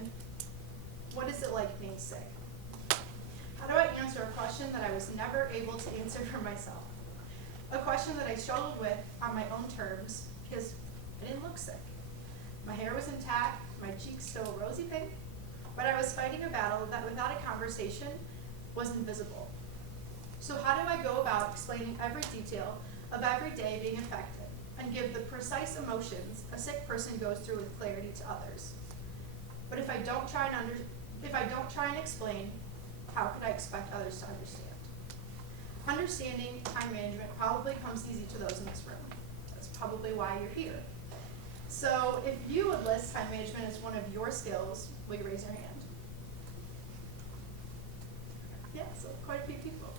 what is it like being sick? How do I answer a question that I was never able to answer for myself? A question that I struggled with on my own terms because I didn't look sick. My hair was intact, my cheeks still rosy pink, but I was fighting a battle that without a conversation was invisible. So how do I go about explaining every detail of every day being affected and give the precise emotions a sick person goes through with clarity to others? But if I don't try and explain, how could I expect others to understand? Understanding time management probably comes easy to those in this room. That's probably why you're here. So if you would list time management as one of your skills, will you raise your hand? Yeah, so quite a few people.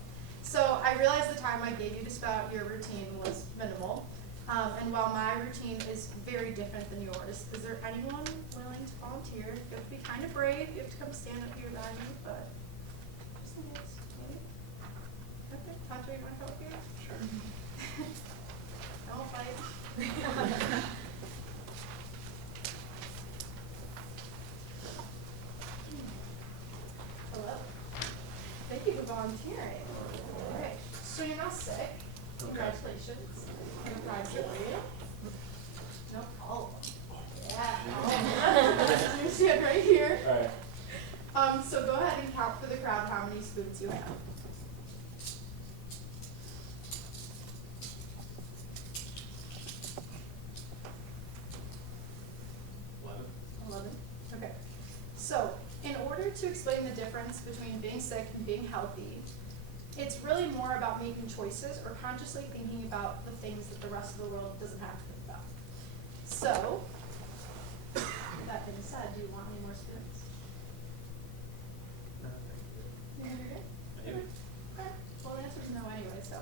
So I realized the time I gave you to spell out your routine was minimal. And while my routine is very different than yours, is there anyone willing to volunteer? You have to be kind of brave. You have to come stand up here behind me, but just in case, maybe. Okay, Hunter, you want to come up here? Sure. Don't fight. Hello. Thank you for volunteering. All right. So you're not sick. Congratulations. I'm proud for you. No, all of them. Yeah, all of them. You stand right here. All right. So go ahead and count for the crowd how many spoons you have. So, in order to explain the difference between being sick and being healthy, it's really more about making choices or consciously thinking about the things that the rest of the world doesn't have to think about. So, that being said, do you want any more spoons? You think you're good? Maybe. Okay. Well, the answer is no anyway, so.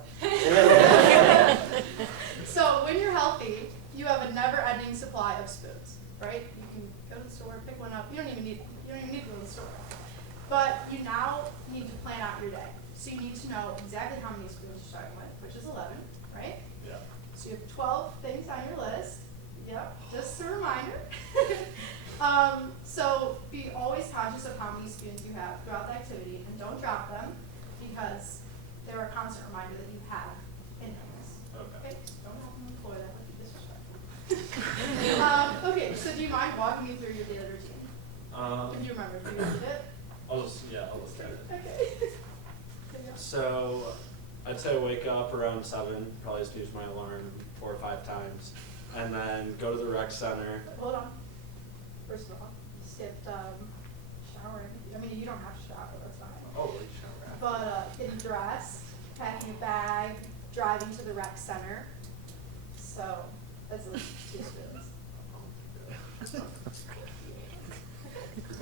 So, when you're healthy, you have a never-ending supply of spoons, right? You can go to the store, pick one up. You don't even need to go to the store. But you now need to plan out your day. So you need to know exactly how many spoons you're starting with, which is 11, right? Yeah. So you have 12 things on your list. Yep, just a reminder. So be always conscious of how many spoons you have throughout the activity, and don't drop them because they're a constant reminder that you have in things. Okay. Don't have them on the floor, that would be disrespectful. Okay, so do you mind walking me through your daily routine? Do you remember? Do you read it? I'll look at it. Okay. So, I'd say wake up around 7, probably snooze my alarm 4 or 5 times, and then go to the rec center. Hold on. First of all, you skipped showering. I mean, you don't have to shower, that's fine. Oh, like shower after. But getting dressed, packing a bag, driving to the rec center. So, that's at least 2 spoons.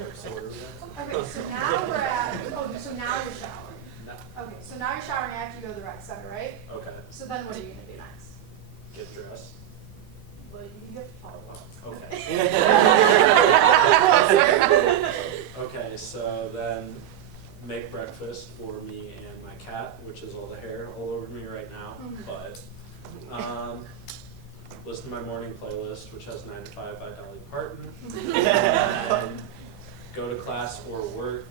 Okay, so now we're at, so now you're showering. No. Okay, so now you're showering after you go to the rec center, right? Okay. So then what are you gonna do next? Get dressed. Well, you have to follow up. Okay. Okay, so then make breakfast for me and my cat, which is all the hair all over me right now. But listen to my morning playlist, which has 9 to 5 by Dolly Parton. And go to class or work.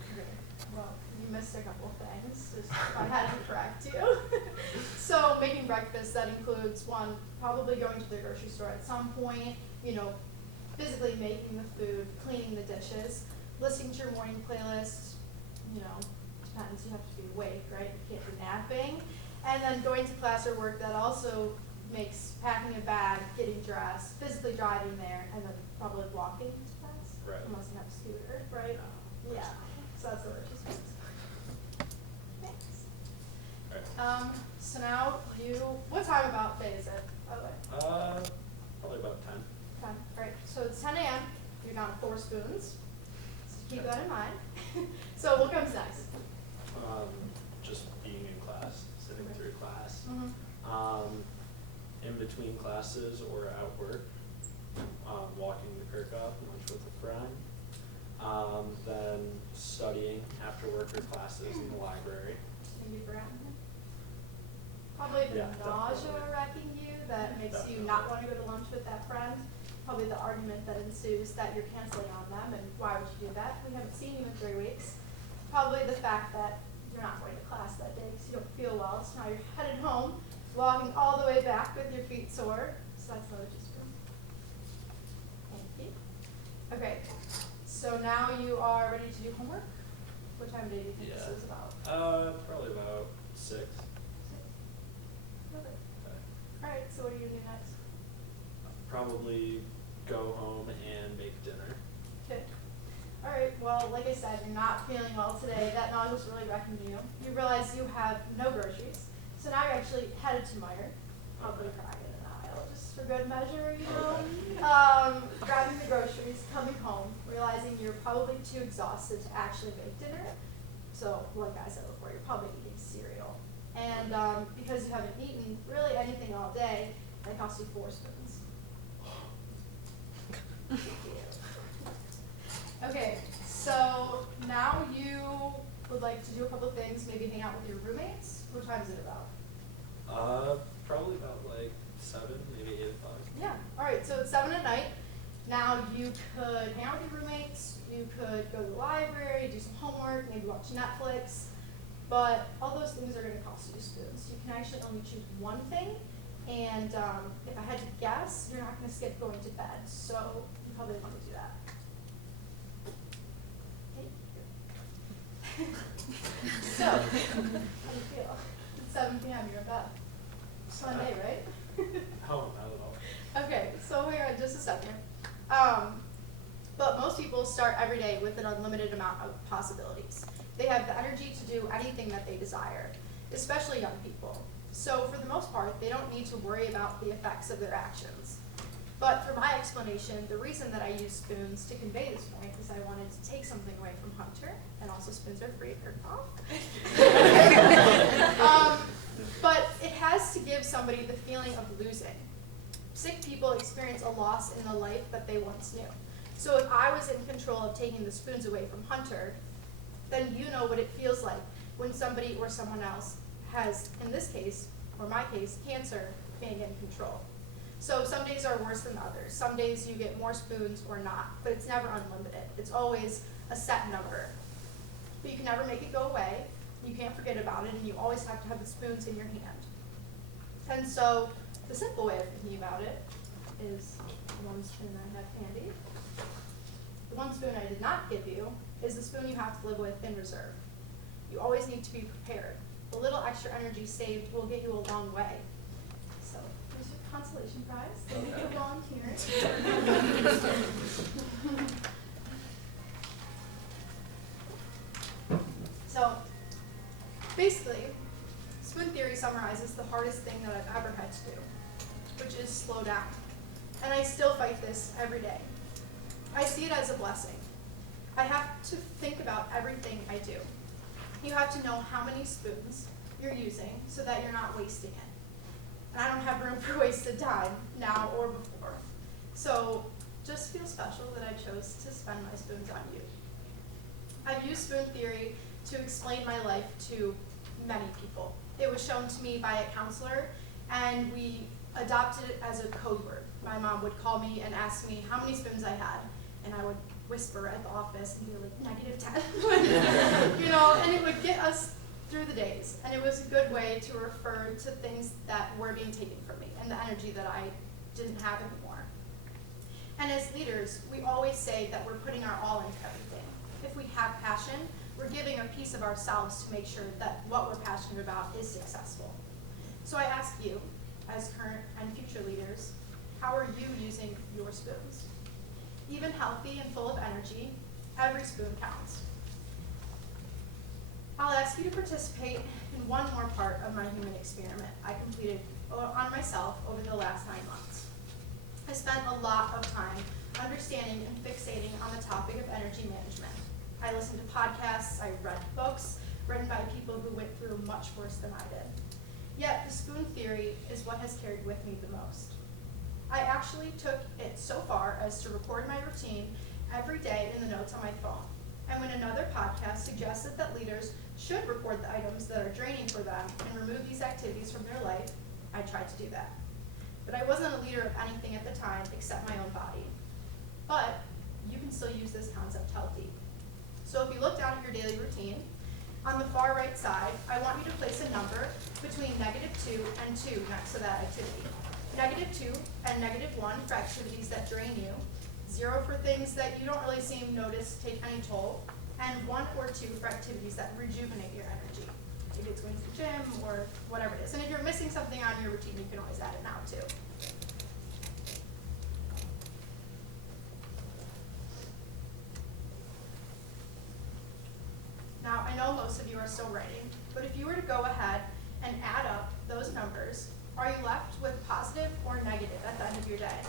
Well, you missed a couple things, just I had to correct you. So making breakfast, that includes one, probably going to the grocery store at some point, you know, physically making the food, cleaning the dishes, listening to your morning playlist, you know, depends, you have to be awake, right? You can't be napping. And then going to class or work, that also makes packing a bag, getting dressed, physically driving there, and then probably walking to class. Right. Unless you have a scooter, right? No. Yeah, so that's the worst experience. Thanks. Right. So now what time about day is it, by the way? Probably about 10. 10, right, so it's 10 a.m., you're down 4 spoons, so keep that in mind. So what comes next? Just being in class, sitting through class. Mhm. In between classes or at work, walking the Kirkhoff, lunch with a friend. Then studying after work or classes in the library. Maybe forgotten? Probably the nausea wrecking you that makes you not want to go to lunch with that friend. Probably the argument that ensues that you're canceling on them, and why would you do that? We haven't seen you in 3 weeks. Probably the fact that you're not going to class that day because you don't feel well, so now you're headed home, walking all the way back with your feet sore. So that's another teaspoon. Thank you. Okay, so now you are ready to do homework? What time of day do you think this is about? Probably about 6. Okay. Alright, so what are you gonna do next? Probably go home and make dinner. Okay. Alright, well, like I said, you're not feeling well today. That nausea's really wrecking you. You realize you have no groceries. So now you're actually headed to Meijer, probably crying in an aisle, just for good measure, you know? Grabbing the groceries, coming home, realizing you're probably too exhausted to actually make dinner. So, like I said before, you're probably eating cereal. And because you haven't eaten really anything all day, that costs you 4 spoons. Okay, so now you would like to do a couple of things, maybe hang out with your roommates. What time is it about? Probably about like 7, maybe 8 o'clock. Yeah, alright, so it's 7 at night. Now you could hang out with your roommates, you could go to the library, do some homework, maybe watch Netflix, but all those things are gonna cost you spoons. You can actually only choose one thing, and if I had to guess, you're not gonna skip going to bed, so you probably want to do that. So, how do you feel? It's 7 p.m., you're in bed. Sunday, right? Oh, not at all. Okay, so hang on just a second. But most people people start every day with an unlimited amount of possibilities. They have the energy to do anything that they desire, especially young people. So for the most part, they don't need to worry about the effects of their actions. But for my explanation, the reason that I use spoons to convey this point is I wanted to take something away from Hunter, and also spoons are free, or off. But it has to give somebody the feeling of losing. Sick people experience a loss in the life that they once knew. So if I was in control of taking the spoons away from Hunter, then you know what it feels like when somebody or someone else has, in this case, or my case, cancer, being in control. So some days are worse than others. Some days you get more spoons or not, but it's never unlimited. It's always a set number. But you can never make it go away. You can't forget about it, and you always have to have the spoons in your hand. And so the simple way of thinking about it is the one spoon I have handy. The one spoon I did not give you is the spoon you have to live with in reserve. You always need to be prepared. The little extra energy saved will get you a long way. So here's your consolation prize. Thank you for volunteering. So basically, spoon theory summarizes the hardest thing that I've ever had to do, which is slow down. And I still fight this every day. I see it as a blessing. I have to think about everything I do. You have to know how many spoons you're using so that you're not wasting it. And I don't have room for wasted time, now or before. So just feel special that I chose to spend my spoons on you. I've used spoon theory to explain my life to many people. It was shown to me by a counselor, and we adopted it as a code word. My mom would call me and ask me how many spoons I had, and I would whisper at the office and be like, -10. You know, and it would get us through the days. And it was a good way to refer to things that were being taken from me and the energy that I didn't have anymore. And as leaders, we always say that we're putting our all into everything. If we have passion, we're giving a piece of ourselves to make sure that what we're passionate about is successful. So I ask you, as current and future leaders, how are you using your spoons? Even healthy and full of energy, every spoon counts. I'll ask you to participate in one more part of my human experiment I completed on myself over the last 9 months. I spent a lot of time understanding and fixating on the topic of energy management. I listened to podcasts, I read books written by people who went through much worse than I did. Yet the spoon theory is what has carried with me the most. I actually took it so far as to record my routine every day in the notes on my phone. And when another podcast suggested that leaders should record the items that are draining for them and remove these activities from their life, I tried to do that. But I wasn't a leader of anything at the time except my own body. But you can still use this concept healthy. So if you look down at your daily routine, on the far right side, I want you to place a number between -2 and 2 next to that activity. -2 and -1 for activities that drain you, 0 for things that you don't really seem notice take any toll, and 1 or 2 for activities that rejuvenate your energy. Maybe it's going to the gym or whatever it is. And if you're missing something on your routine, you can always add it now too. Now, I know most of you are still writing, but if you were to go ahead and add up those numbers, are you left with positive or negative at the end of your day?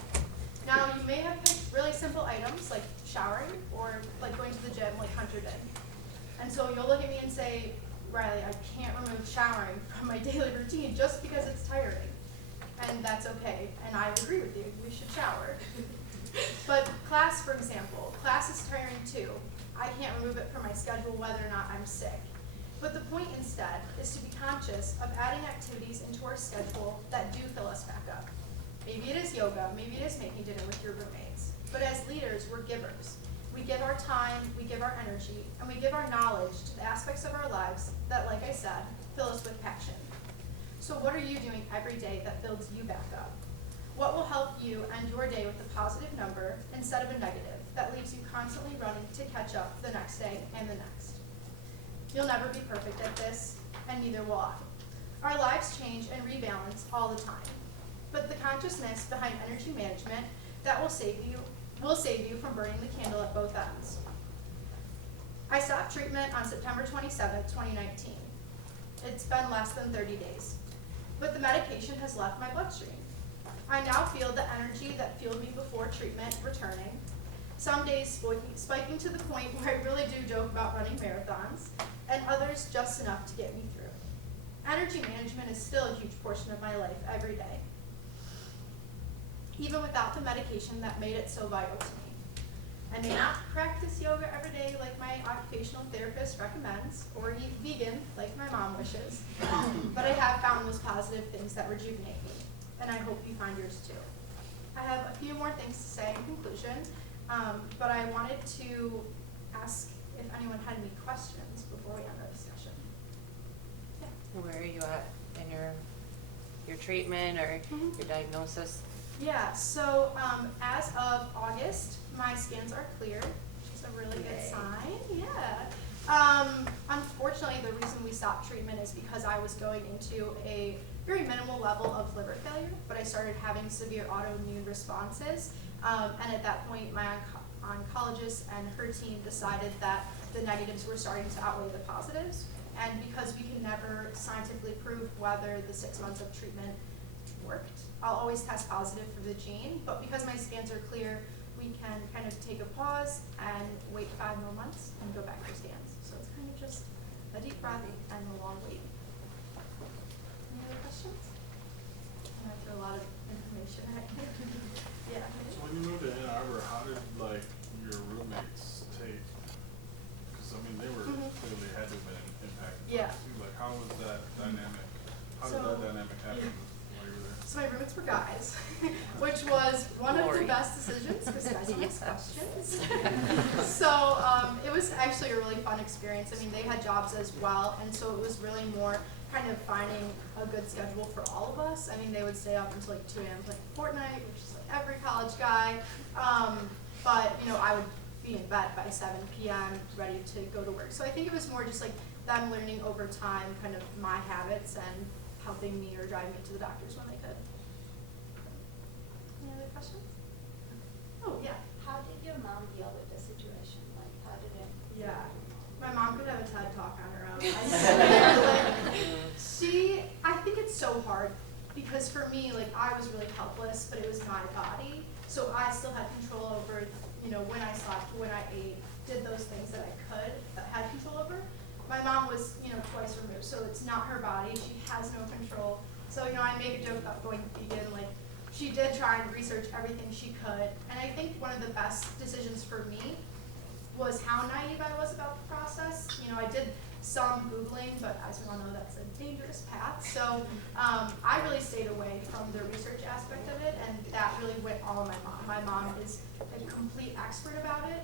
Now, you may have picked really simple items like showering or like going to the gym like Hunter did. And so you'll look at me and say, Riley, I can't remove showering from my daily routine just because it's tiring. And that's okay, and I agree with you, we should shower. But class, for example, class is tiring too. I can't remove it from my schedule whether or not I'm sick. But the point instead is to be conscious of adding activities into our schedule that do fill us back up. Maybe it is yoga, maybe it is making dinner with your roommates. But as leaders, we're givers. We give our time, we give our energy, and we give our knowledge to the aspects of our lives that, like I said, fill us with passion. So what are you doing every day that builds you back up? What will help you end your day with a positive number instead of a negative that leaves you constantly running to catch up the next day and the next? You'll never be perfect at this, and neither will I. Our lives change and rebalance all the time. But the consciousness behind energy management that will save you will save you from burning the candle at both ends. I stopped treatment on September 27th, 2019. It's been less than 30 days, but the medication has left my bloodstream. I now feel the energy that fueled me before treatment returning, some days spiking to the point where I really do joke about running marathons, and others just enough to get me through. Energy management is still a huge portion of my life every day, even without the medication that made it so vital to me. I may not practice yoga every day like my occupational therapist recommends, or eat vegan like my mom wishes, but I have found those positive things that rejuvenate me, and I hope you find yours too. I have a few more things to say in conclusion, but I wanted to ask if anyone had any questions before we end our discussion. Yeah. Where are you at in your treatment or your diagnosis? Yeah, so as of August, my scans are cleared, which is a really good sign. Yeah. Unfortunately, the reason we stopped treatment is because I was going into a very minimal level of liver failure, but I started having severe autoimmune responses. And at that point, my oncologist and her team decided that the negatives were starting to outweigh the positives. And because we can never scientifically prove whether the 6 months of treatment worked, I'll always test positive for the gene, but because my scans are clear, we can kind of take a pause and wait 5 more months and go back for scans. So it's kind of just a deep breath and a long wait. Any other questions? I threw a lot of information at you. Yeah. So when you moved to Ann Arbor, how did like your roommates take? Because I mean, they were clearly had to have been impacted. Yeah. Like how was that dynamic? How did that dynamic happen while you were there? So my roommates were guys, which was one of the best decisions because guys always questions. So it was actually a really fun experience. I mean, they had jobs as well, and so it was really more kind of finding a good schedule for all of us. I mean, they would stay up until like 2 a.m. playing Fortnite, which is like every college guy. But you know, I would be in bed by 7 p.m. ready to go to work. So I think it was more just like them learning over time kind of my habits and helping me or driving me to the doctors when they could. Any other questions? Oh, yeah. How did your mom deal with the situation? Like, how did it? Yeah. My mom could have a TED talk on her own. I think it's so hard because for me, like, I was really helpless, but it was my body. So I still had control over, you know, when I slept, when I ate, did those things that I could, that I had control over. My mom was, you know, twice removed, so it's not her body. She has no control. So, you know, I make a joke about going vegan. Like, she did try and research everything she could. And I think one of the best decisions for me was how naive I was about the process. You know, I did some Googling, but as we all know, that's a dangerous path. So I really stayed away from the research aspect of it, and that really went all on my mom. My mom is a complete expert about it,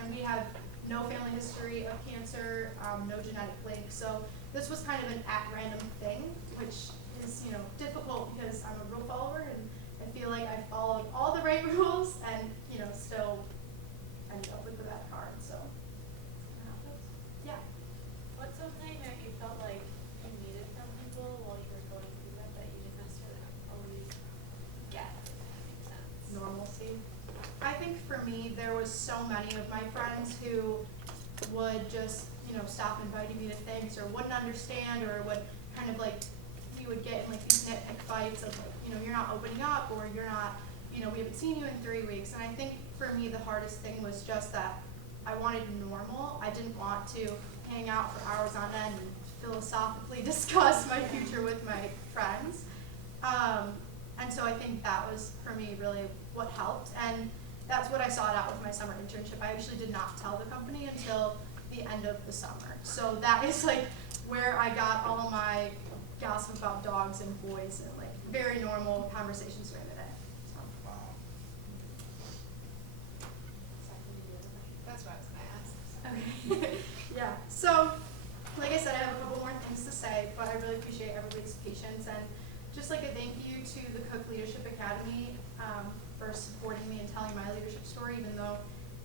and we have no family history of cancer, no genetic link. So this was kind of an at-random thing, which is, you know, difficult because I'm a rule follower and I feel like I followed all the right rules and, you know, still ended up with the bad card. So yeah. What's something that you felt like you needed from people while you were going through that you didn't necessarily always get, if that makes sense? Normalcy. I think for me, there was so many of my friends who would just, you know, stop inviting me to things or wouldn't understand or would kind of like, we would get in like these nitpick fights of like, you know, you're not opening up or you're not, you know, we haven't seen you in 3 weeks. And I think for me, the hardest thing was just that I wanted normal. I didn't want to hang out for hours on end and philosophically discuss my future with my friends. And so I think that was, for me, really what helped. And that's what I sought out with my summer internship. I actually did not tell the company until the end of the summer. So that is like where I got all my gossip about dogs and boys and like very normal conversations during the day. So. Wow. That's what I was gonna ask. Okay. Yeah. So, like I said, I have a couple more things to say, but I really appreciate everybody's patience and just like a thank you to the Cook Leadership Academy for supporting me and telling my leadership story, even though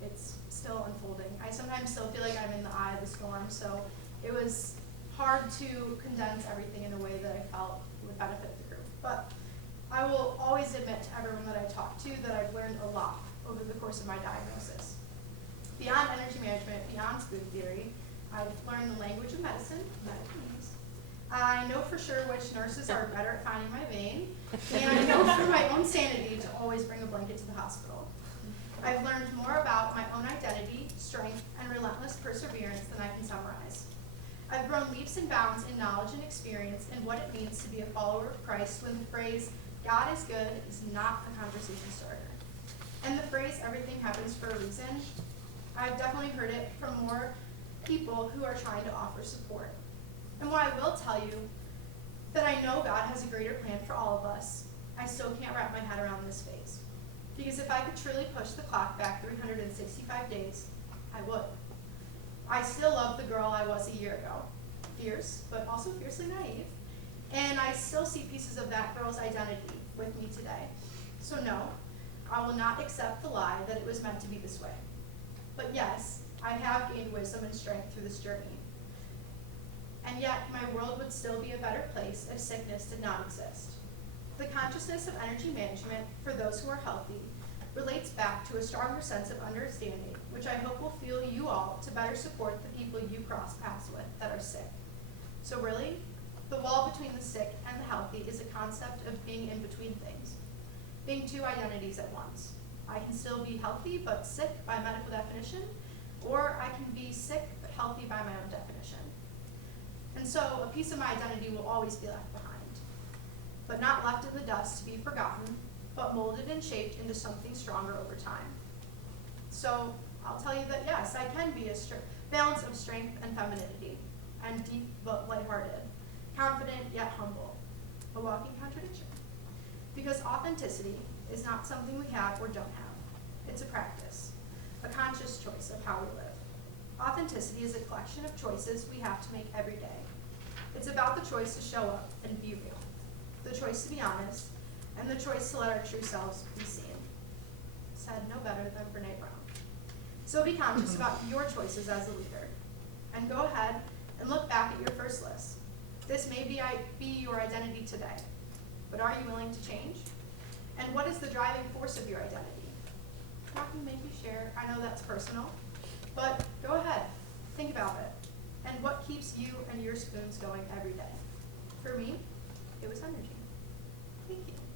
it's still unfolding. I sometimes still feel like I'm in the eye of the storm, so it was hard to condense everything in a way that I felt would benefit the group. But I will always admit to everyone that I talk to that I've learned a lot over the course of my diagnosis. Beyond energy management, beyond spoon theory, I've learned the language of medicine, medical needs. I know for sure which nurses are better at finding my vein, and I know for my own sanity to always bring a blanket to the hospital. I've learned more about my own identity, strength, and relentless perseverance than I can summarize. I've grown leaps and bounds in knowledge and experience in what it means to be a follower of Christ when the phrase, God is good, is not a conversation starter. And the phrase, everything happens for a reason, I've definitely heard it from more people who are trying to offer support. And while I will tell you that I know God has a greater plan for all of us, I still can't wrap my head around this phase. Because if I could truly push the clock back 365 days, I would. I still love the girl I was a year ago. Fierce, but also fiercely naive. And I still see pieces of that girl's identity with me today. So no, I will not accept the lie that it was meant to be this way. But yes, I have gained wisdom and strength through this journey. And yet, my world would still be a better place if sickness did not exist. The consciousness of energy management for those who are healthy relates back to a stronger sense of understanding, which I hope will fuel you all to better support the people you cross paths with that are sick. So really, the wall between the sick and the healthy is a concept of being in between things, being two identities at once. I can still be healthy but sick by medical definition, or I can be sick but healthy by my own definition. And so a piece of my identity will always be left behind, but not left in the dust to be forgotten, but molded and shaped into something stronger over time. So I'll tell you that yes, I can be a balance of strength and femininity, and deep but lighthearted, confident yet humble, a walking contradiction. Because authenticity is not something we have or don't have. It's a practice, a conscious choice of how we live. Authenticity is a collection of choices we have to make every day. It's about the choice to show up and be real, the choice to be honest, and the choice to let our true selves be seen. Said no better than Brene Brown. So be conscious about your choices as a leader, and go ahead and look back at your first list. This may be your identity today, but are you willing to change? And what is the driving force of your identity? Not going to make you share, I know that's personal, but go ahead, think about it. And what keeps you and your spoons going every day? For me, it was energy. Thank you.